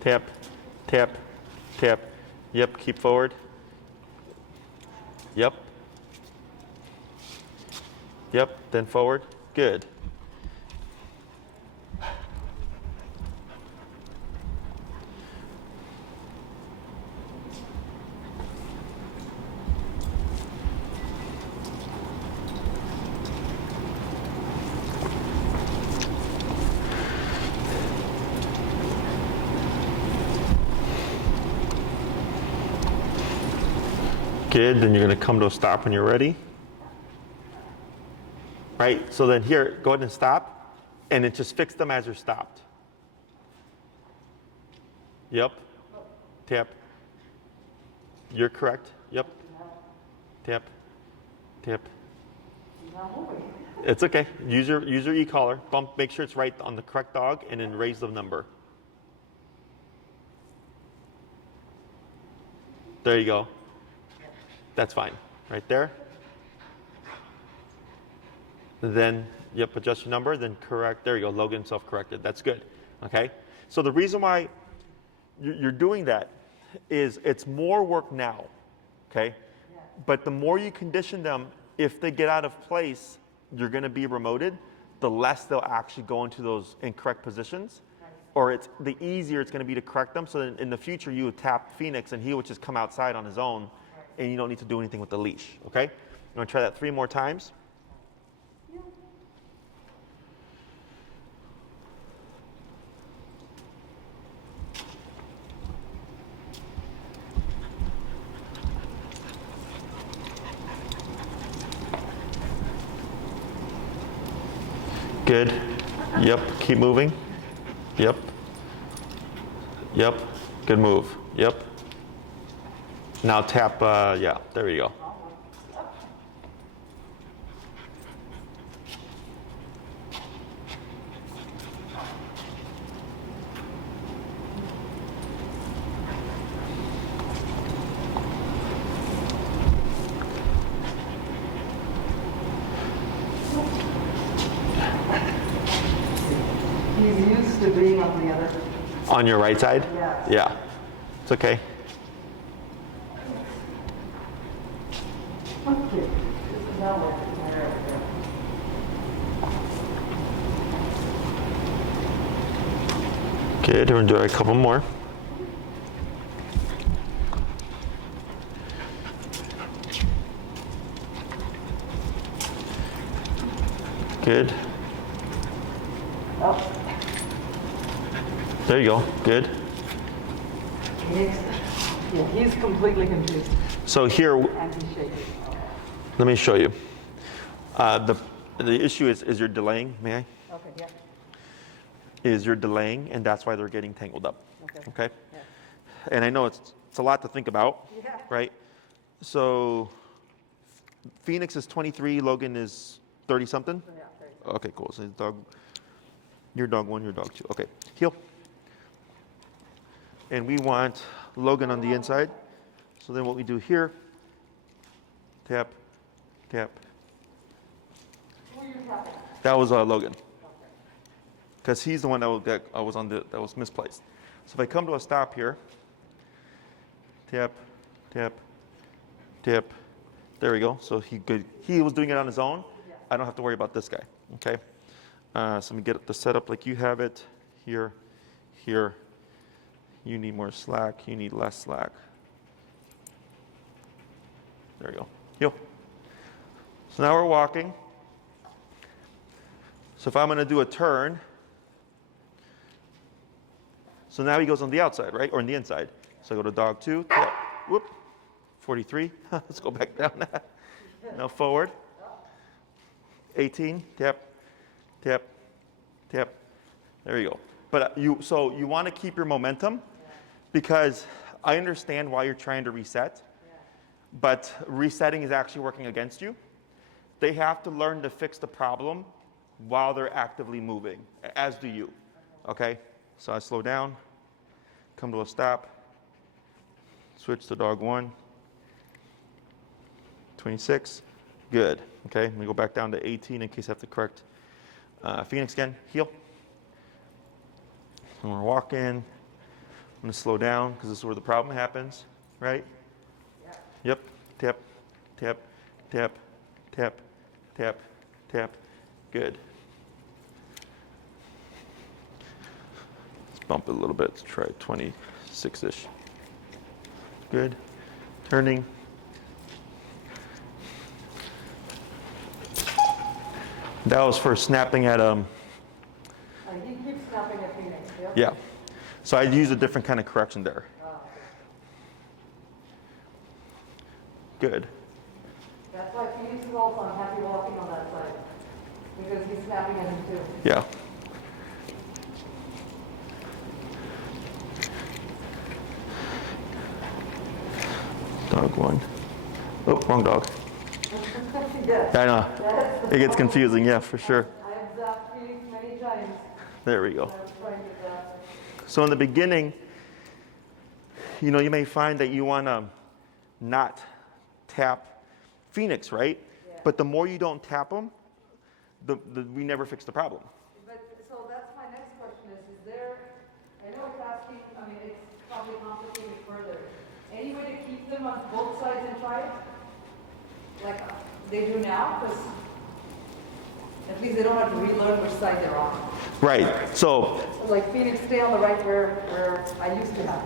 Tap. Tap. Tap. Yep, keep forward. Yep. Yep, then forward. Good. Good, then you're going to come to a stop when you're ready. Right, so then here, go ahead and stop, and then just fix them as you're stopped. Yep. tap. You're correct. Yep. Tap, tap. He's not moving. It's okay. Use your e-collar. Bump. Make sure it's right on the correct dog, and then raise the number. There you go. That's fine. Right there. Then, yep, adjust your number, then correct. There you go. Logan self-corrected. That's good. Okay? So the reason why you're doing that is it's more work now. Okay? But the more you condition them, if they get out of place, you're going to be remoted, the less they'll actually go into those incorrect positions. Or it's the easier it's going to be to correct them. So in the future, you would tap Phoenix and he would just come outside on his own and you don't need to do anything with the leash. Okay? You want to try that 3 more times? Good. Yep. Keep moving. Yep. Yep. Good move. Yep. Now tap, yeah, there you go. He's used to being on the other. On your right side? Yeah. Yeah. It's okay. Okay. This is not working. Good. We're going to do a couple more. Good. Oh. There you go. Good. He's completely confused. So here, And he's shaking. let me show you. The issue is you're delaying. May I? Okay, yeah. Is you're delaying, and that's why they're getting tangled up. Okay. Yeah. And I know it's a lot to think about, Yeah. right? So Phoenix is 23, Logan is 30 something. Yeah, there you go. Okay, cool. So your dog 1, your dog 2. Okay, heel. And we want Logan on the inside. So then what we do here, tap, tap. Who are you tapping? That was Logan. Because he's the one that was misplaced. So if I come to a stop here, tap, tap, tap. There we go. So he was doing it on his own. I don't have to worry about this guy. Okay. So let me get the setup like you have it here, here. You need more slack. You need less slack. There you go. Heel. So now we're walking. So if I'm going to do a turn, so now he goes on the outside, right? Or on the inside. So I go to dog 2, tap, whoop, 43. Let's go back down. Now forward. 18, tap, tap, tap. There you go. But you want to keep your momentum because I understand why you're trying to reset, but resetting is actually working against you. They have to learn to fix the problem while they're actively moving, as do you. Okay? So I slow down, come to a stop, switch to dog 1, 26, good. Okay, let me go back down to 18 in case I have to correct Phoenix again, heel. And we're walking, I'm gonna slow down because this is where the problem happens, right? Yep, tap, tap, tap, tap, tap, tap, good. Let's bump it a little bit, let's try 26-ish. Good, turning. That was for snapping at He keeps snapping at Phoenix. Yep. yeah. So I use a different kind of correction there. Oh, okay. Good. That's why Phoenix is also unhappy walking on that side. Because he's snapping at him too. Yeah. One. Oh, wrong dog. Yes. I know. That's the It gets problem. confusing, yeah, for sure. I have zapped Phoenix many times. There we go. I'm trying to zap. So in the beginning, you know, you may find that you want to not tap Phoenix, right? Yeah. But the more you don't tap them, we never fix the problem. But, so that's my next question is there, I know it's asking, I mean, it's probably complicated further. Any way to keep them on both sides and try it? Like they do now? Because at least they don't have to relearn which side they're on. Right. So So like Phoenix, stay on the right where I used to have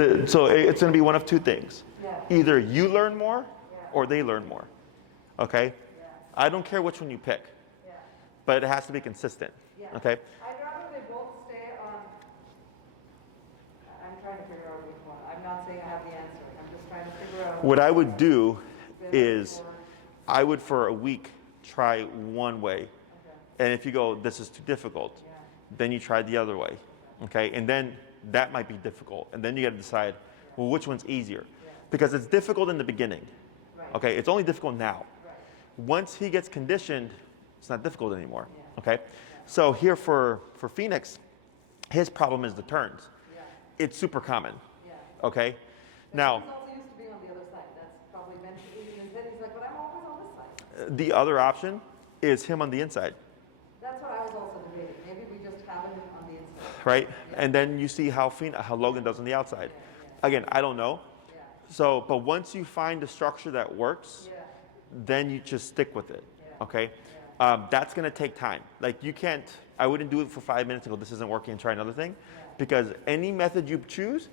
it. so it's going to be one of two things. Yeah. Either you learn more Yeah. or they learn more. Okay? Yeah. I don't care which one you pick, Yeah. but it has to be consistent. Yeah. Okay? I'd rather they both stay on. I'm trying to figure out which one. I'm not saying I have the answer. I'm just trying to figure out. What I would do better is for- I would for a week try one way. Okay. And if you go, this is too difficult, Yeah. then you try the other way. Okay? And then that might be difficult. And then you got to decide, well, which one's easier? Yeah. Because it's difficult in the beginning. Right. Okay? It's only difficult now. Right. Once he gets conditioned, it's not difficult anymore. Yeah. Okay? So here for Phoenix, his problem is the turns. Yeah. It's super common. Yeah. Okay? But Now, he's also used to being on the other side. That's probably mentally in his head. He's like, but I'm always on this side. the other option is him on the inside, That's what I was also debating. Maybe we just have him on the inside. right? And then you see how Logan does on the outside. Again, I don't know. Yeah. So, but once you find a structure that works, Yeah. then you just stick with it. Yeah. Okay? That's going to take time. Like you can't, I wouldn't do it for 5 minutes and go, this isn't working and try another thing. Because any method you choose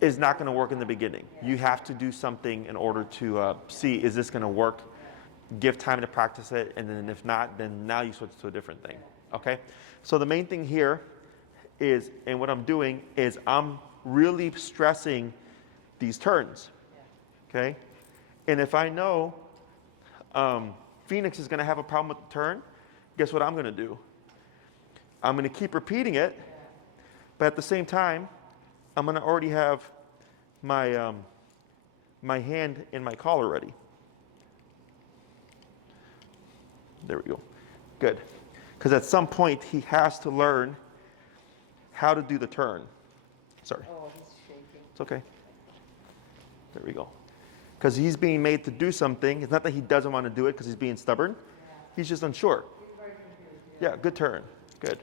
is not going to work in the beginning. You have to do something in order to see, is this going to work? Give time to practice it. And then if not, then now you switch to a different thing. Okay? So the main thing here is, and what I'm doing is I'm really stressing these turns. Okay? And if I know Phoenix is going to have a problem with the turn, guess what I'm going to do? I'm going to keep repeating it, but at the same time, I'm going to already have my, my hand in my collar ready. There we go. Good. Because at some point, he has to learn how to do the turn. Sorry. Oh, he's shaking. It's okay. There we go. Because he's being made to do something. It's not that he doesn't want to do it because he's being stubborn. Yeah. He's just unsure. He's very confused. Yeah, good turn. Good.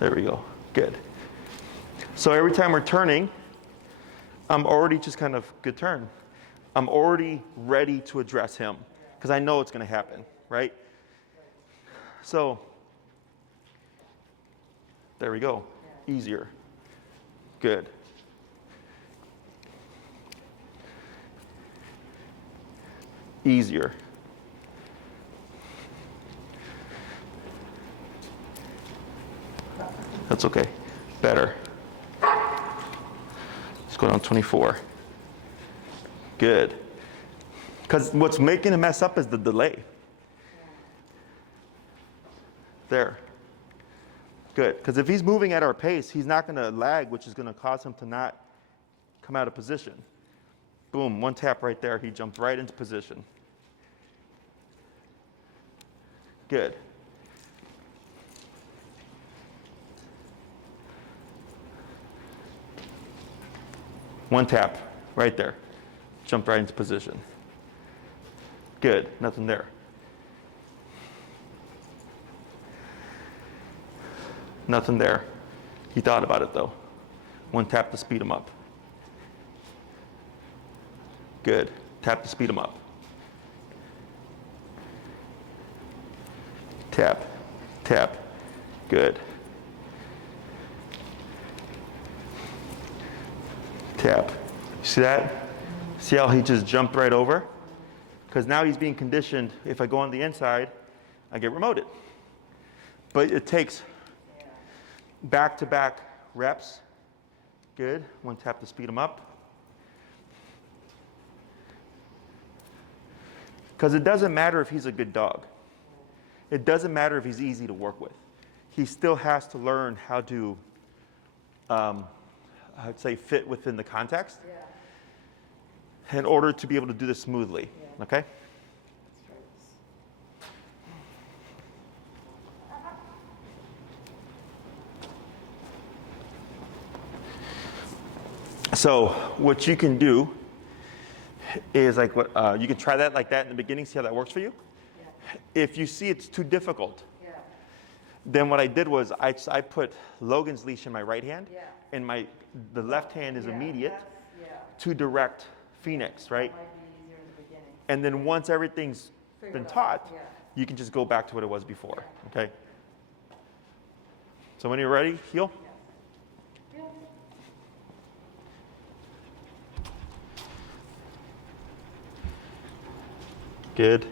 There we go. Good. So every time we're turning, I'm already just kind of good turn. I'm already ready to address him because I know it's going to happen, right? So there we go. Easier. Good. Easier. That's okay. Better. Let's go down 24. Good. Because what's making him mess up is the delay. There. Good. Because if he's moving at our pace, he's not going to lag, which is going to cause him to not come out of position. Boom, one tap right there. He jumped right into position. Good. One tap right there. Jumped right into position. Good. Nothing there. Nothing there. He thought about it though. One tap to speed him up. Good. Tap to speed him up. Tap. Tap. Good. Tap. See that? See how he just jumped right over? Because now he's being conditioned, if I go on the inside, I get remoted. But it takes back-to-back reps. Good. One tap to speed him up. Because it doesn't matter if he's a good dog. It doesn't matter if he's easy to work with. he still has to learn how to, I'd say, fit within the context in order to be able to do this smoothly. Okay? So what you can do is like what you can try that like that in the beginning, see how that works for you. If you see it's too difficult, then what I did was I put Logan's leash in my right hand, and the left hand is immediate to direct Phoenix, right? And then once everything's been taught, you can just go back to what it was before, okay? So when you're ready, heel. Good.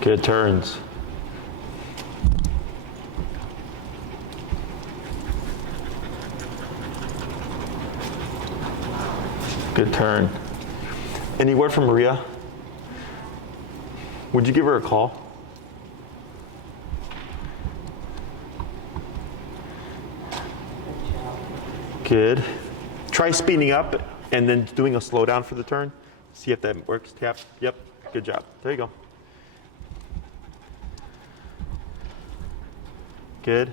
Good turns. Good turn. Any word from Maria? Would you give her a call? Good. Try speeding up and then doing a slowdown for the turn. See if that works. Tap. Yep. Good job. There you go. Good.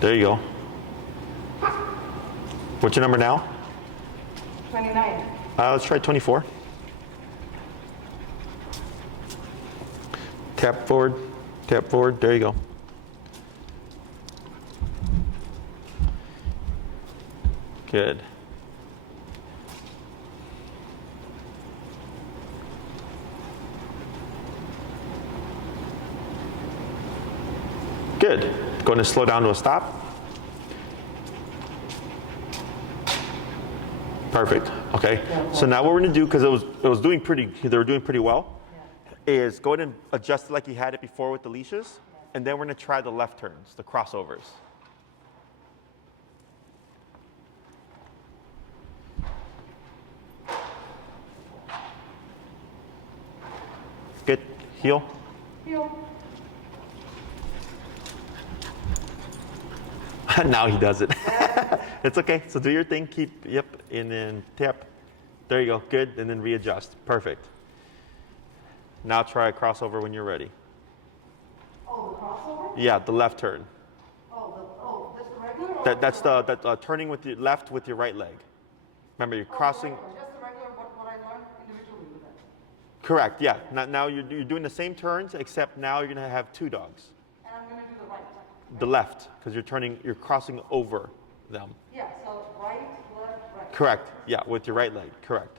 There you go. What's your number now? 29. Let's try 24. Tap forward, tap forward. There you go. Good. Good. Going to slow down to a stop. Perfect. Okay. So now what we're going to do, because they were doing pretty well, is go ahead and adjust it like you had it before with the leashes, and then we're going to try the left turns, the crossovers. Good. Heel. Heel. Now he does it. It's okay. So do your thing. Keep, yep, and then tap. There you go. Good. And then readjust. Perfect. Now try a crossover when you're ready. Oh, the crossover? Yeah, the left turn. That's the regular? That's the turning with your left with your right leg. Remember, you're crossing. Just the regular, what I learned individually with that. Correct. Yeah. Now you're doing the same turns, except now you're gonna have two dogs. And I'm going to do the right. The left, because you're crossing over them. Yeah, so right, left, right. Correct. Yeah, with your right leg. Correct.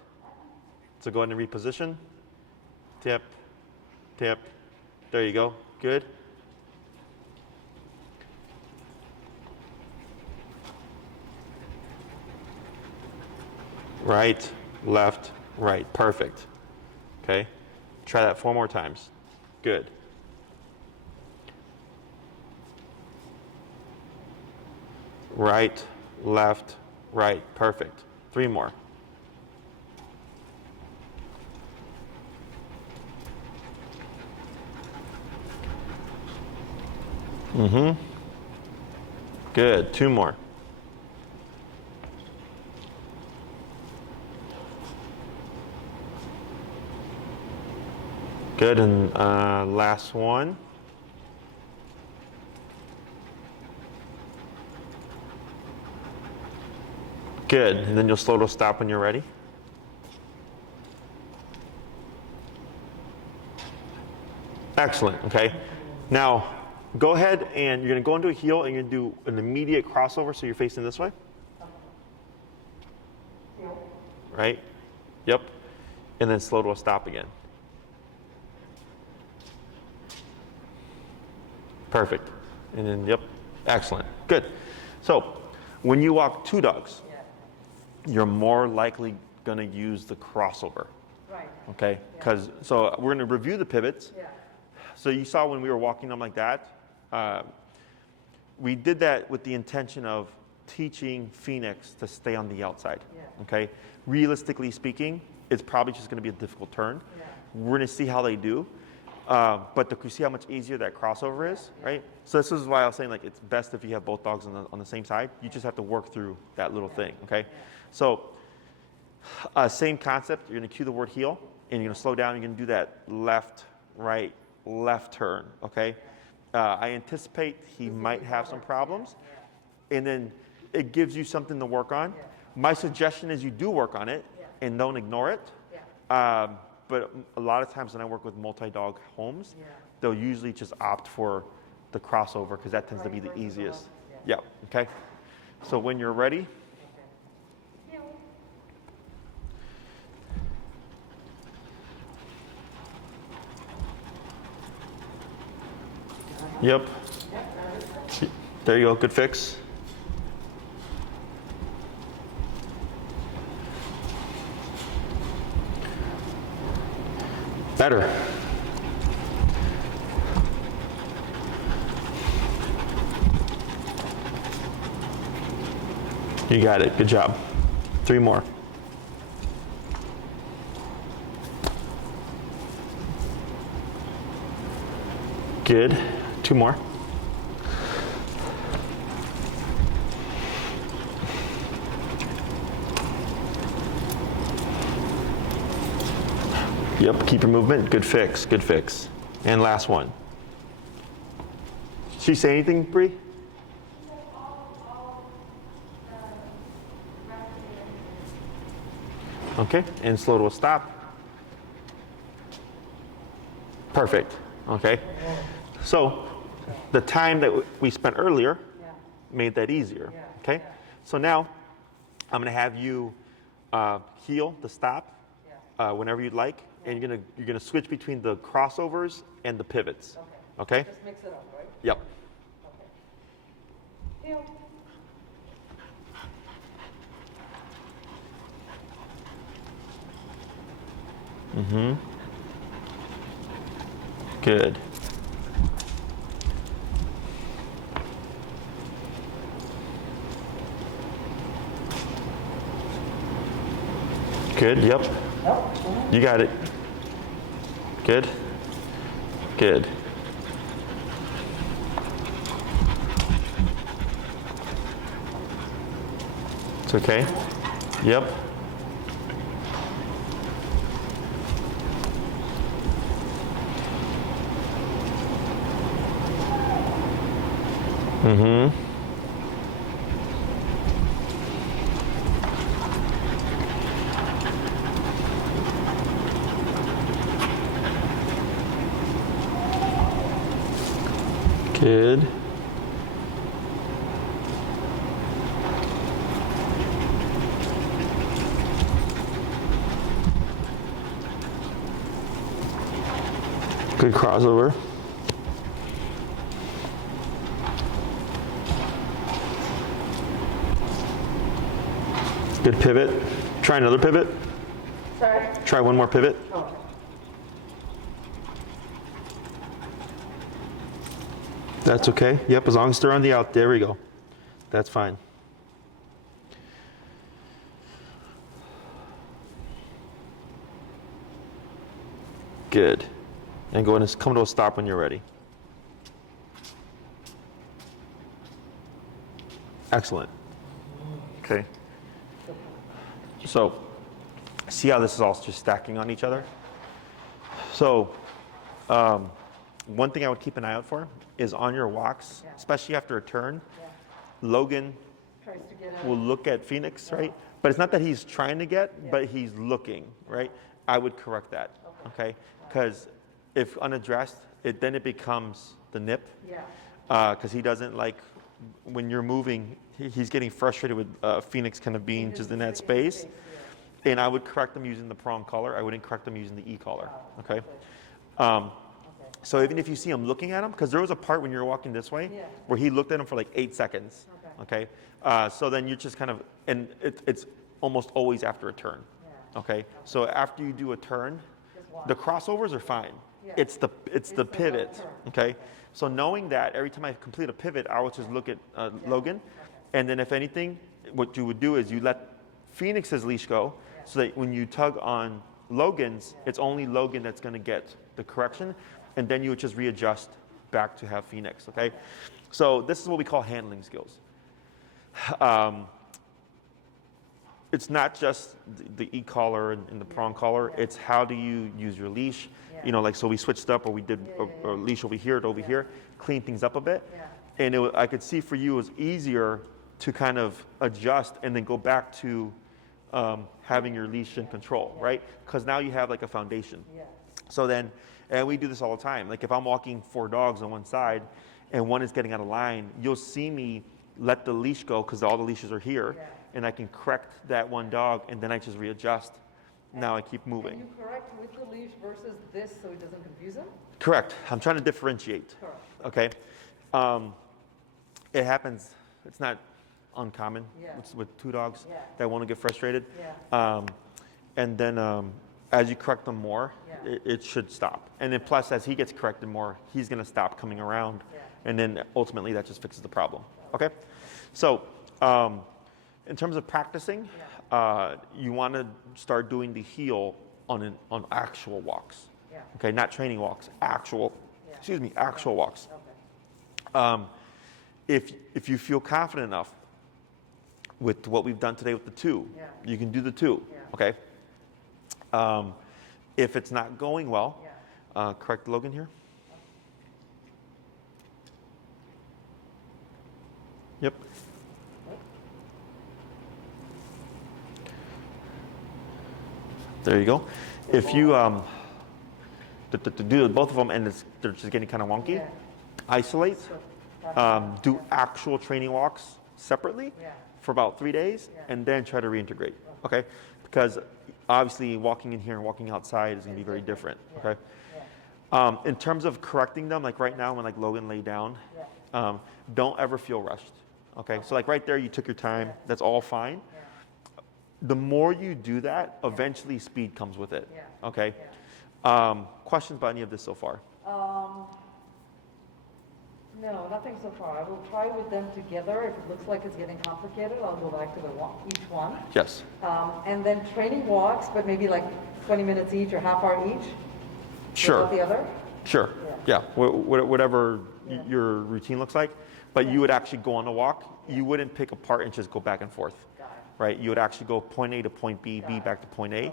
So go ahead and reposition. Tap, tap. There you go. Good. Right, left, right. Perfect. Okay. Try that 4 more times. Good. Right, left, right. Perfect. 3 more. Mm-hmm. Good. 2 more. Good. And last one. Good. And then you'll slow to stop when you're ready. Excellent. Okay. Now, go ahead and you're going to go into a heel and you're going to do an immediate crossover so you're facing this way. Right? Yep. And then slow to a stop again. Perfect. And then, yep. Excellent. Good. So, when you walk 2 dogs, you're more likely going to use the crossover. Right. Okay? So we're going to review the pivots. So you saw when we were walking them like that, we did that with the intention of teaching Phoenix to stay on the outside, okay? Realistically speaking, it's probably just gonna be a difficult turn. We're gonna see how they do. But you see how much easier that crossover is, right? So this is why I was saying like it's best if you have both dogs on the same side. You just have to work through that little thing, okay? So same concept. You're gonna cue the word heel, and you're gonna slow down. You're gonna do that left, right, left turn, okay? I anticipate he might have some problems, and then it gives you something to work on. My suggestion is you do work on it and don't ignore it. But a lot of times when I work with multi-dog homes, they'll usually just opt for the crossover because that tends to be the easiest. Yeah, okay? So when you're ready. Yep. There you go, good fix. Better. You got it, good job. 3 more. Good, 2 more. Yep, keep your movement. Good fix, good fix. And last one. Did she say anything, Bree? Okay, and slow to a stop. Perfect, okay. So the time that we spent earlier made that easier, okay? So now I'm gonna have you heel the stop whenever you'd like. And you're gonna switch between the crossovers and the pivots. Okay? Just mix it up, right? Yep. Okay. Heel. Mm-hmm. Good. Good, yep. You got it. Good. Good. It's okay. Yep. Mm-hmm. Good. Good crossover. Good pivot. Try another pivot. Sorry? Try one more pivot. Okay. That's okay. Yep, as long as they're on the out. There we go. That's fine. Good. And go and come to a stop when you're ready. Excellent. Okay. So, see how this is all just stacking on each other? So, one thing I would keep an eye out for is on your walks, especially after a turn, Logan Tries to get out. will look at Phoenix, right? But it's not that he's trying to get, but he's looking, right? I would correct that, okay? Because if unaddressed, then it becomes the nip. Because he doesn't like, when you're moving, he's getting frustrated with Phoenix kind of being just in that space. And I would correct them using the prong collar. I wouldn't correct them using the E collar, okay? So even if you see him looking at him, because there was a part when you were walking this way where he looked at him for like 8 seconds, okay? So then you're just kind of, and it's almost always after a turn, okay? So after you do a turn, the crossovers are fine. Yeah. It's the the pivot, turn. okay? So knowing that, every time I complete a pivot, I would just look at Logan, and then if anything, what you would do is you let Phoenix's leash go, so that when you tug on Logan's, it's only Logan that's going to get the correction, and then you would just readjust back to have Phoenix, okay? So this is what we call handling skills. It's not just the e-collar and the prong collar, it's how do you use your leash, you know, like so we switched up, or we did a leash over here to over here, clean things up a bit. And I could see for you it was easier to kind of adjust and then go back to having your leash in control, right? Because now you have like a foundation. So then, and we do this all the time, like if I'm walking 4 dogs on one side and one is getting out of line, you'll see me let the leash go because all the leashes are here, and I can correct that one dog, and then I just readjust. Now I keep moving. And you correct with the leash versus this so it doesn't confuse him? Correct. I'm trying to differentiate. Correct. Okay. It happens. It's not uncommon Yeah. with 2 dogs Yeah. that want to get frustrated. Yeah. And then as you correct them more, Yeah. it should stop. And then plus, as he gets corrected more, he's going to stop coming around. Yeah. And then ultimately that just fixes the problem. Okay? So in terms of practicing, you want to start doing the heel on actual walks. Yeah. Okay, not training walks, actual walks. Okay. If you feel confident enough with what we've done today with the 2, you can do the 2, okay? If it's not going well, correct Logan here. Yep. There you go. If you do both of them and they're just getting kind of wonky, isolate. Do actual training walks separately for about 3 days, and then try to reintegrate. Okay, because obviously walking in here and walking outside is going to be very different. Okay. In terms of correcting them, like right now when like Logan lay down, don't ever feel rushed. Okay, so like right there you took your time. That's all fine. The more you do that, eventually speed comes with it. Okay. Questions about any of this so far? No, nothing so far. I will try with them together. If it looks like it's getting complicated, I'll go back to each one. Yes. And then training walks, but maybe like 20 minutes each or half hour each. Sure. Without the other? Sure. Yeah. Whatever your routine looks like, but you would actually go on a walk. You wouldn't pick apart and just go back and forth. Got it. Right? You would actually go point A to point B, B back to point A,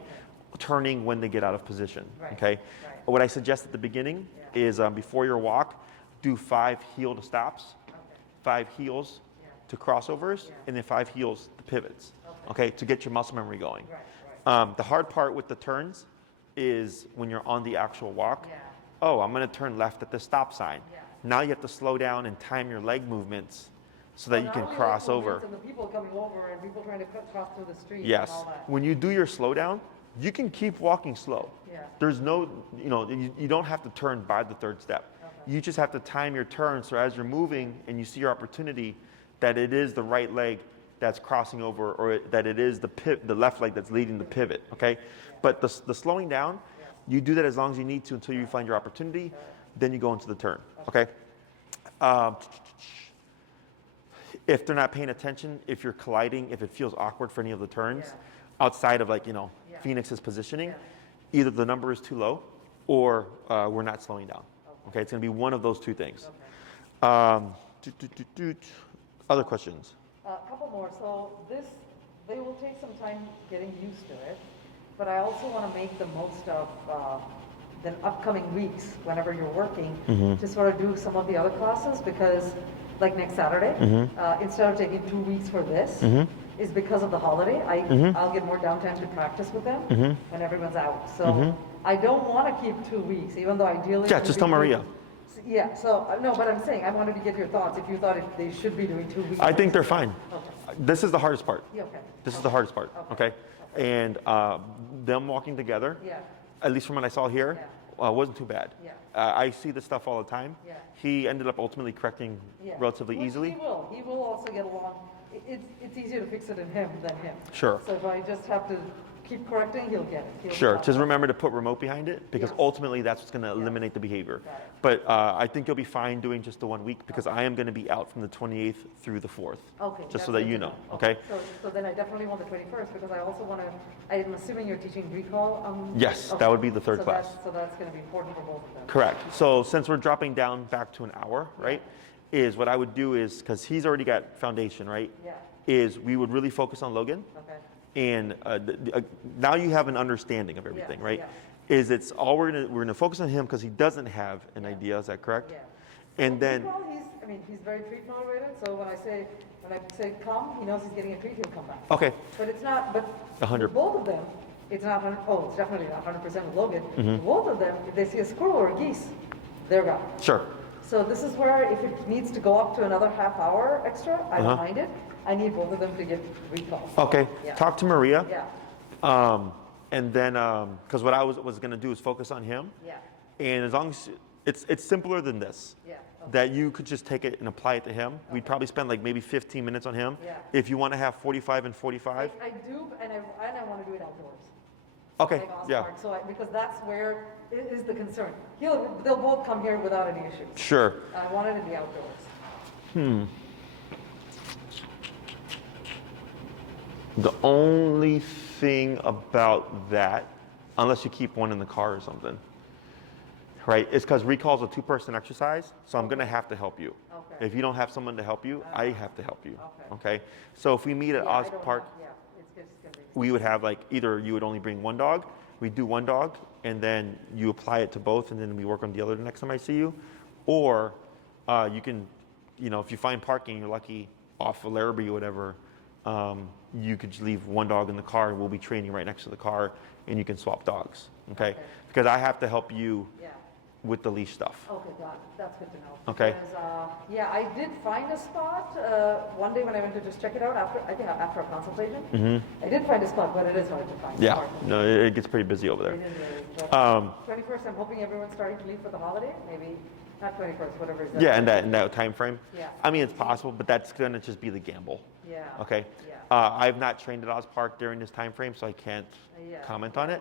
turning when they get out of position. Right. Okay. Right. What I suggest at the beginning is before your walk, do 5 heel to stops, 5 heels to crossovers, and then 5 heels to pivots. Okay, to get your muscle memory going. The hard part with the turns is when you're on the actual walk. Oh, I'm going to turn left at the stop sign. Now you have to slow down and time your leg movements so that you can cross over. And the people coming over and people trying to cross through the street. Yes. And all that. When you do your slow down, you can keep walking slow. There's no, you don't have to turn by the 3rd step. You just have to time your turn so as you're moving and you see your opportunity that it is the right leg that's crossing over, or that it is the left leg that's leading the pivot, okay? But the slowing down, you do that as long as you need to until you find your opportunity, then you go into the turn, okay? If they're not paying attention, if you're colliding, if it feels awkward for any of the turns, outside of like, Phoenix's positioning, either the number is too low or we're not slowing down. Okay, it's going to be one of those 2 things. Other questions? A couple more. So they will take some time getting used to it, but I also want to make the most of the upcoming weeks whenever you're working to sort of do some of the other classes, because like next Saturday, instead of taking 2 weeks for this, is because of the holiday. I'll get more downtime to practice with them when everyone's out. So I don't want to keep 2 weeks, even though ideally. Yeah, just tell Maria. Yeah, so, no, but I'm saying, I wanted to get your thoughts, if you thought they should be doing 2 weeks. I think they're fine. Okay. This is the hardest part. Yeah, okay. This is the hardest part, okay? And them walking together, at least from what I saw here, wasn't too bad. I see this stuff all the time. He ended up ultimately correcting relatively easily. He will also get along. It's easier to fix it in him than him. Sure. So if I just have to keep correcting, he'll get it. Sure. Just remember to put remote behind it because Yes. ultimately that's what's going to eliminate the behavior. Got it. But I think you'll be fine doing just the 1 week because I am going to be out from the 28th through the 4th. Okay. Just that's so that good you to know. Okay. So then I definitely want the 21st because I also want to, I'm assuming you're teaching recall. Yes, okay. that would be the third class. So that's going to be important for both of them. Correct. So since we're dropping down back to an hour, right, is what I would do is, because he's already got foundation, right, Yeah. is we would really focus on Logan. Okay. And now you have an understanding of everything, Yes, right? yes. Is it's all we're gonna focus on him because he doesn't have an idea. Is that correct? Yeah. And then Recall, he's very treat motivated. So when I say come, he knows he's getting a treat, he'll come back. okay, But it's not. But 100. with both of them, it's not. It's definitely not 100% with Logan. Mm-hmm. Both of them, if they see a squirrel or a geese, they're gone. sure. So this is where if it needs to go up to another half hour extra, I don't mind it. I need both of them to get recall. Okay, Yeah. talk to Maria. Yeah. And then because what I was gonna do is focus on him. Yeah. And as long as it's simpler than this. Yeah. Okay. That you could just take it and apply it to him. We'd probably spend like maybe 15 minutes on him. Yeah. If you want to have 45 and 45. I do, and I want to do it outdoors. Okay. Like Oscar, Yeah. So because that's where it is the concern. They'll both come here without any issues. Sure. I want it in the outdoors. The only thing about that, unless you keep one in the car or something, right, is because recall's a 2-person exercise, so I'm going to have to help you. Okay. If you don't have someone to help you, I have to help you. Okay. Okay? So if we meet at Yeah, I Oz don't Park, have- yeah, it's just gonna be. we would have like either you would only bring one dog, we do one dog, and then you apply it to both, and then we work on the other the next time I see you. Or you can, if you find parking, you're lucky off of Larrabee or whatever, you could just leave one dog in the car, and we'll be training right next to the car, and you can swap dogs. Okay? Okay. Because I have to help you Yeah. with the leash stuff. Okay, got it. That's good to know. Okay. Because, I did find a spot one day when I went to just check it out after a consultation. I did find a spot, but it is hard to find. Mm-hmm. Yeah. Parking. No, it gets pretty busy over It there. is really. But 21st, I'm hoping everyone's starting to leave for the holiday. Maybe not 21st, whatever is that. Yeah, in that time frame. Yeah. I mean, it's possible, but that's going to just be the gamble. Yeah. Okay. Yeah. I've not trained at Oz Park during this time frame, so I can't Yeah. comment on it.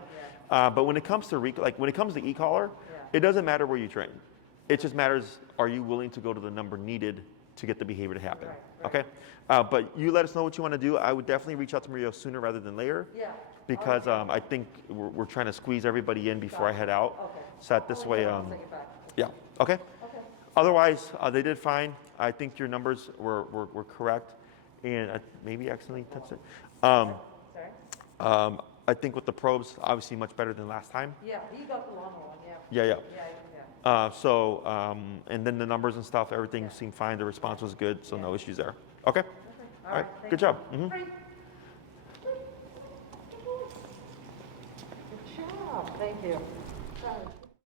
Yeah. But when it comes to when it comes to e-collar, it doesn't matter where you train. It just matters, are you willing to go to the number needed to get the behavior to happen? Right. Okay. But you let us know what you want to do. I would definitely reach out to Maria sooner rather than later. Yeah. Because I think we're trying to squeeze everybody in before I head out. Okay. So that this way, I'll take it back. yeah. Okay. Okay. Otherwise, they did fine. I think your numbers were correct, and I maybe accidentally touched it. Sorry? I think with the probes, obviously much better than last time. Yeah, he got the longer one, yeah. Yeah. Yeah. And then the numbers and stuff, everything seemed fine. The response was good, so no issues there. Okay. All right. Thank Good you. job. Mhm. Great. Good job. Thank you.